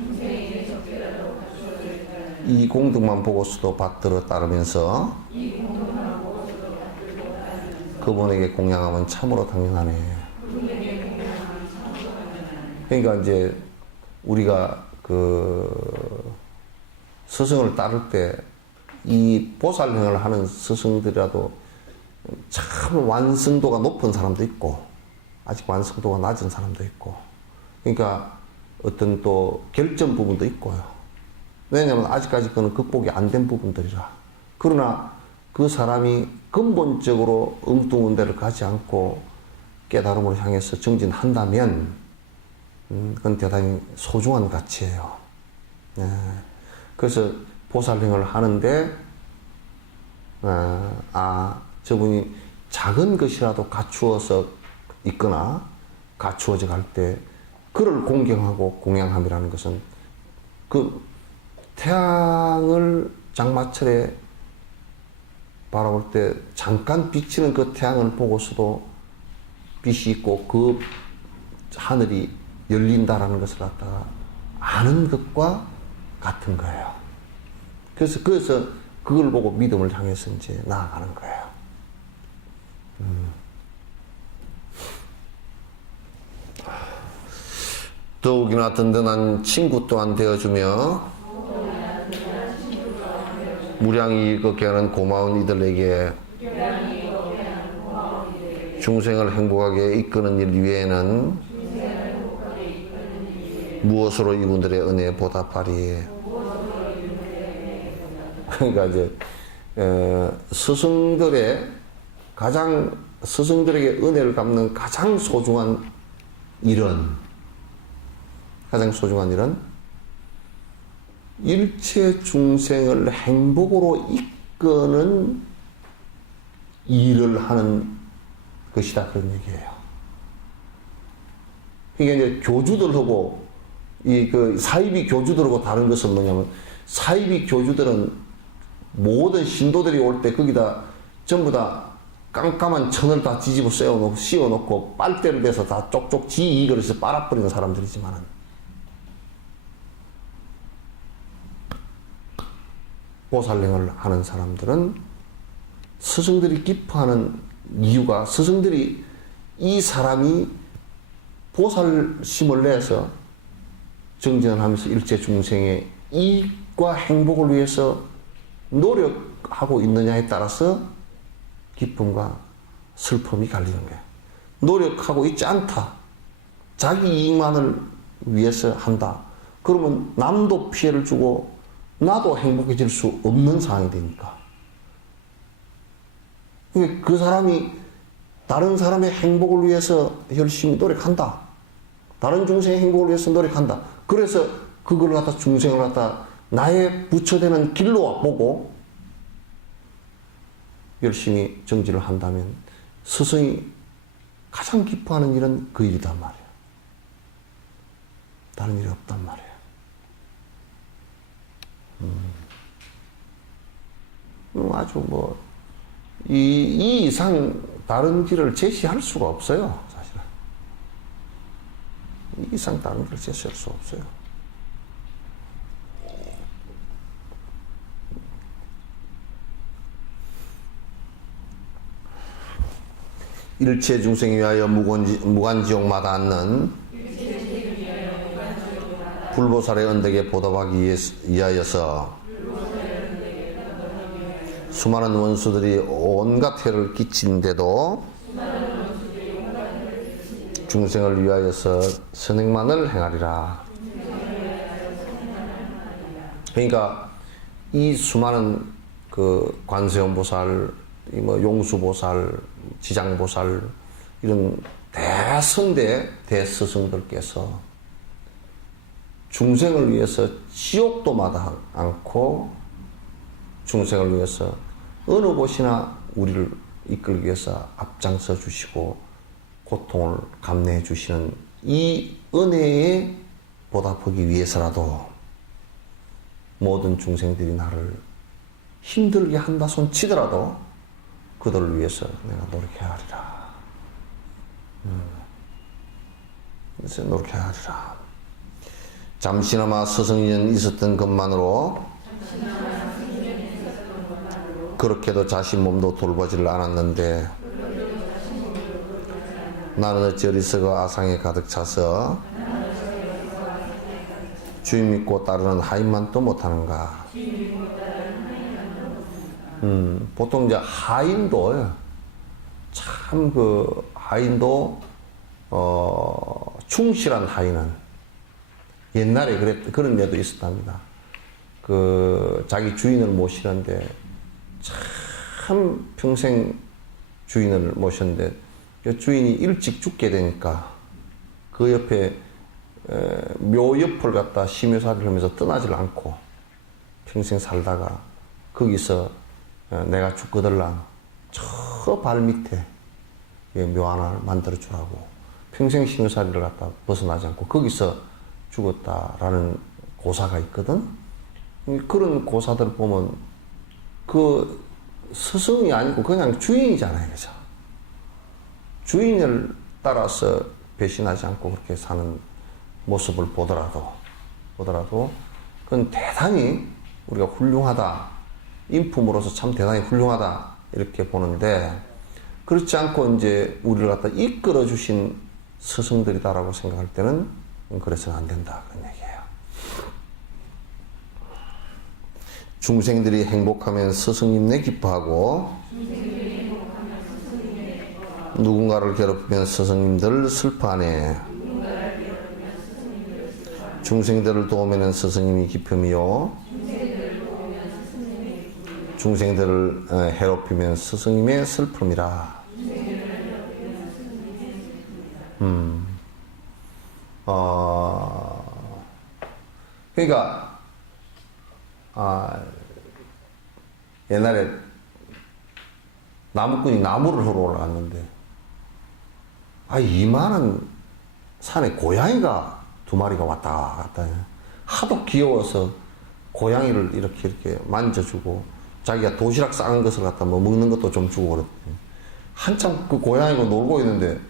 이 공덕만 보고서도 받들어 따르면서 그분에게 공양하면 참으로 당연하네. 그러니까 이제 우리가 그 스승을 따를 때 이 보살행을 하는 스승들이라도 참 완성도가 높은 사람도 있고 아직 완성도가 낮은 사람도 있고 그러니까 어떤 또 결점 부분도 있고요. 왜냐하면 아직까지 그는 극복이 안 된 부분들이라. 그러나 그 사람이 근본적으로 엉뚱한 데를 가지 않고 깨달음으로 향해서 정진한다면 그건 대단히 소중한 가치예요. 그래서 보살행을 하는데 저분이 작은 것이라도 갖추어서 있거나 갖추어져 갈 때 그를 공경하고 공양함이라는 것은 그 태양을 장마철에 바라볼 때 잠깐 비치는 그 태양을 보고서도 빛이 있고 그 하늘이 열린다라는 것을 갖다가 아는 것과 같은 거예요. 그래서 그걸 보고 믿음을 향해서 이제 나아가는 거예요. 더욱이나 든든한 친구 또한 되어주며 무량히 걷게 하는 고마운 이들에게 중생을 행복하게 이끄는 일 위에는 무엇으로 이분들의 은혜에 보답하리. 그러니까 이제 스승들에게 은혜를 갚는 가장 소중한 일은 일체 중생을 행복으로 이끄는 일을 하는 것이다, 그런 얘기예요. 이게 이제 교주들하고 사이비 교주들하고 다른 것은 뭐냐면, 사이비 교주들은 모든 신도들이 올 때 거기다 전부 다 깜깜한 천을 다 뒤집어 씌워놓고 빨대를 대서 다 쪽쪽 지 이그릇에서 빨아버리는 사람들이지만은, 보살행을 하는 사람들은 스승들이 기뻐하는 이유가, 스승들이 이 사람이 보살심을 내서 정진을 하면서 일체 중생의 이익과 행복을 위해서 노력하고 있느냐에 따라서 기쁨과 슬픔이 갈리는 거예요. 노력하고 있지 않다, 자기 이익만을 위해서 한다, 그러면 남도 피해를 주고 나도 행복해질 수 없는 상황이 되니까, 그 사람이 다른 사람의 행복을 위해서 열심히 노력한다, 다른 중생의 행복을 위해서 노력한다, 그래서 그걸 갖다 중생을 갖다 나의 부처되는 길로 보고 열심히 정진을 한다면 스승이 가장 기뻐하는 일은 그 일이단 말이에요. 다른 일이 없단 말이에요. 아주 이 이상 다른 길을 제시할 수가 없어요, 사실은. 이 이상 다른 길을 제시할 수 없어요. 일체 중생에 위하여 무간지옥마다 앉는 불보살의恩덕에 보답하기 위하여서 수많은 원수들이 온갖 해를 끼치는데도 중생을 위하여서 선행만을 행하리라. 그러니까 이 수많은 그 관세음보살, 용수보살, 지장보살, 이런 대선대 대스승들께서 중생을 위해서 지옥도 마다 않고 중생을 위해서 어느 곳이나 우리를 이끌기 위해서 앞장서 주시고 고통을 감내해 주시는 이 은혜에 보답하기 위해서라도 모든 중생들이 나를 힘들게 한다 손 치더라도 그들을 위해서 내가 노력해야 하리라. 그래서 노력해야 하리라. 잠시나마 스승인연 있었던 것만으로 그렇게도 자신 몸도 돌보지를 않았는데 나는 어찌 어리석어 아상에 가득 차서 주인 믿고 따르는 하인만 또 못하는가. 보통 이제 하인도 참 하인도 충실한 하인은 옛날에 그런 예도 있었답니다. 자기 주인을 모시는데 참 평생 주인을 모셨는데 주인이 일찍 죽게 되니까 그 옆에 묘 옆을 갖다 심요사를 하면서 떠나질 않고 평생 살다가 거기서 내가 죽거들랑 저 발 밑에 묘 하나를 만들어 주라고 평생 심요사리를 갖다 벗어나지 않고 거기서 죽었다라는 고사가 있거든. 그런 고사들 보면 그 스승이 아니고 그냥 주인이잖아요, 그죠? 주인을 따라서 배신하지 않고 그렇게 사는 모습을 보더라도 그건 대단히 우리가 훌륭하다, 인품으로서 참 대단히 훌륭하다 이렇게 보는데, 그렇지 않고 이제 우리를 갖다 이끌어 주신 스승들이다라고 생각할 때는 그래서는 안 된다, 그런 얘기예요. 중생들이 행복하면 스승님네 기뻐하고 누군가를 괴롭히면 스승님들 슬퍼하네. 중생들을 도우면 스승님이 기쁨이요. 중생들을 해롭히면 스승님의 슬픔이라. 그러니까 옛날에 나무꾼이 나무를 하러 올라갔는데 이만한 산에 고양이가 2마리가 왔다 갔다 해. 하도 귀여워서 고양이를 이렇게 만져주고 자기가 도시락 싸는 것을 갖다 뭐 먹는 것도 좀 주고 그랬더니 한참 그 고양이가 놀고 있는데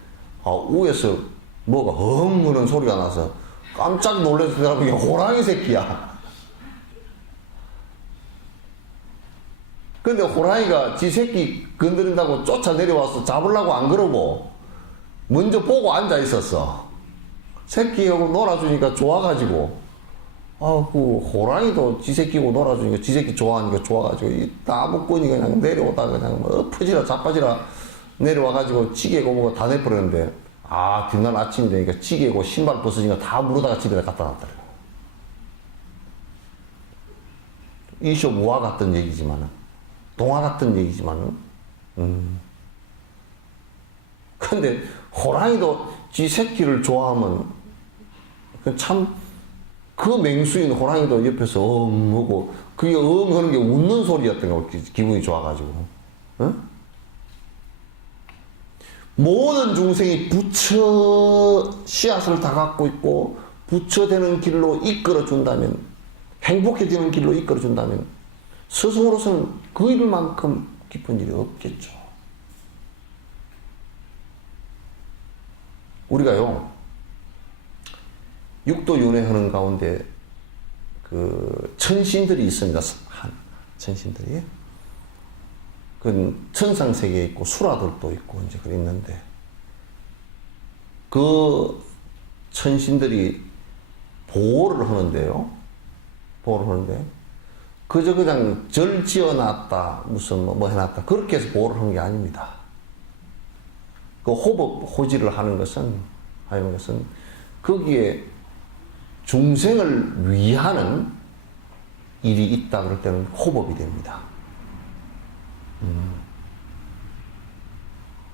위에서 뭐가 엉 하는 소리가 나서 깜짝 놀라서 이게 호랑이 새끼야. 근데 호랑이가 지 새끼 건드린다고 쫓아 내려와서 잡으려고 안 그러고 먼저 보고 앉아 있었어. 새끼하고 놀아주니까 좋아가지고 그 호랑이도 지 새끼고 놀아주니까 지 새끼 좋아하니까 좋아가지고 이 나무꾼이 그냥 내려오다가 그냥 뭐 엎어지라 자빠지라 내려와가지고 찌개고 뭐가 다 내버렸는데 뒷날 아침이 되니까 찌개고 신발 벗으니까 다 물어다가 집에다 갖다 놨더래요. 이쇼 무화 같던 얘기지만은 동화 같은 얘기지만은 근데 호랑이도 지 새끼를 좋아하면 그 맹수인 호랑이도 옆에서 하고 그게 하는 게 웃는 소리였던 거 기분이 좋아가지고 모든 중생이 부처 씨앗을 다 갖고 있고 부처되는 길로 이끌어 준다면 행복해지는 길로 이끌어 준다면 스승으로서는 그 일만큼 기쁜 일이 없겠죠. 우리가요 육도윤회하는 가운데 그 천신들이 있습니다. 천신들이 그 천상세계에 있고 수라들도 있고 이제 그랬는데 그 천신들이 보호를 하는데요. 보호를 하는데 그저 그냥 절 지어놨다 무슨 뭐 해놨다 그렇게 해서 보호를 한 게 아닙니다. 그 호지를 하는 것은 거기에 중생을 위하는 일이 있다 그럴 때는 호법이 됩니다.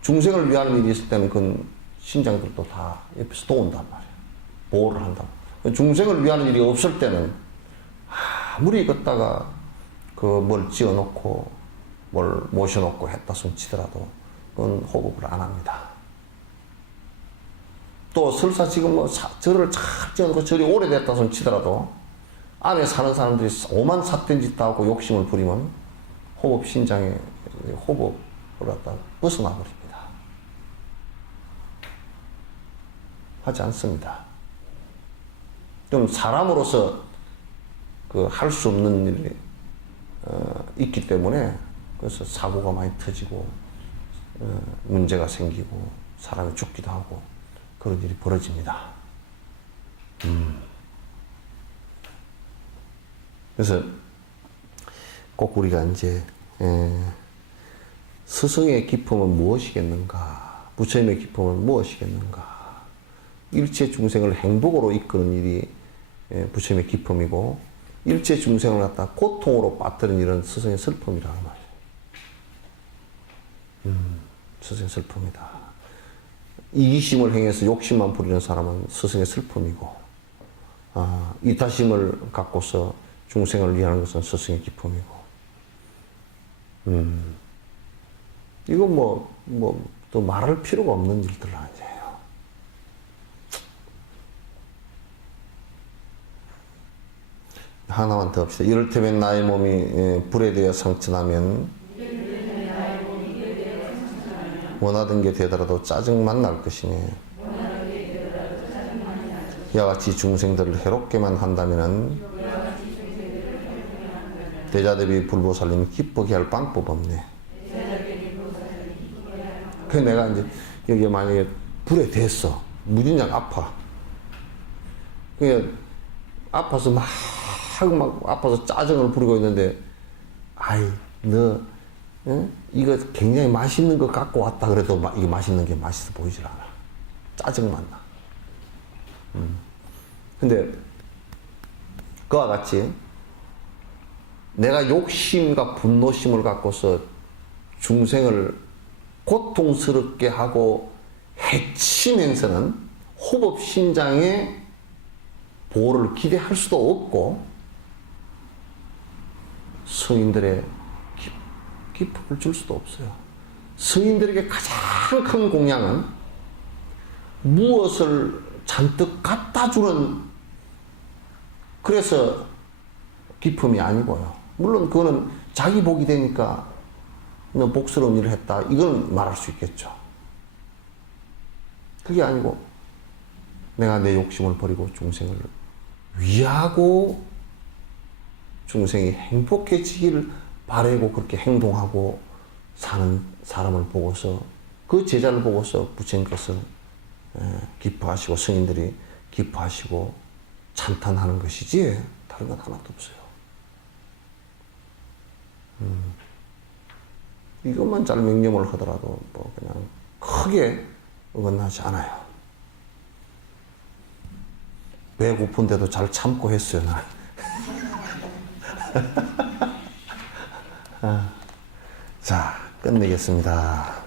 중생을 위하는 일이 있을 때는 그 신장들도 다 옆에서 도운단 말이에요. 보호를 한다. 중생을 위하는 일이 없을 때는 아무리 걷다가 뭘 지어놓고 뭘 모셔놓고 했다 손 치더라도 그건 호법을 안 합니다. 또 설사 지금 뭐 절을 잘 지어놓고 절이 오래됐다 손 치더라도 안에 사는 사람들이 오만 삿된 짓 다 하고 욕심을 부리면 호법 신장에 호법을 갖다 벗어나 버립니다. 하지 않습니다. 좀 사람으로서 할 수 없는 일이 있기 때문에 그래서 사고가 많이 터지고 문제가 생기고 사람이 죽기도 하고 그런 일이 벌어집니다. 그래서 꼭 우리가 이제 스승의 기쁨은 무엇이겠는가? 부처님의 기쁨은 무엇이겠는가? 일체 중생을 행복으로 이끄는 일이 부처님의 기쁨이고 일체 중생을 갖다 고통으로 빠뜨리는 일은 스승의 슬픔이라 말이에요. 스승의 슬픔이다. 이기심을 행해서 욕심만 부리는 사람은 스승의 슬픔이고 이타심을 갖고서 중생을 위하는 것은 스승의 기쁨이고 이거 또 말할 필요가 없는 일들 아니에요. 하나만 더 합시다. 이를테면 나의 몸이 불에 대해 상처나면 원하던 게 되더라도 짜증만 날 것이니 이와 같이 중생들을 해롭게만 한다면 대자대비 불보살님이 기쁘게 할 방법 없네. 그래서 내가 이제 여기 만약에 불에 댔어. 무진장 아파. 그냥 아파서 막 아파서 짜증을 부리고 있는데 너 예? 이거 굉장히 맛있는 거 갖고 왔다 그래도 이게 맛있는 게 맛있어 보이질 않아. 짜증만 나. 근데 그와 같이 내가 욕심과 분노심을 갖고서 중생을 고통스럽게 하고 해치면서는 호법신장의 보호를 기대할 수도 없고 성인들의 기쁨을 줄 수도 없어요. 성인들에게 가장 큰 공양은 무엇을 잔뜩 갖다 주는 그래서 기쁨이 아니고요. 물론 그거는 자기 복이 되니까 너 복스러운 일을 했다 이건 말할 수 있겠죠. 그게 아니고 내가 내 욕심을 버리고 중생을 위하고 중생이 행복해지기를 바라고 그렇게 행동하고 사는 사람을 보고서 그 제자를 보고서 부처님께서 기뻐하시고 스님들이 기뻐하시고 찬탄하는 것이지 다른 건 하나도 없어요. 이것만 잘 명령을 하더라도 뭐 그냥 크게 어긋나지 않아요. 배고픈데도 잘 참고 했어요. 자, 끝내겠습니다.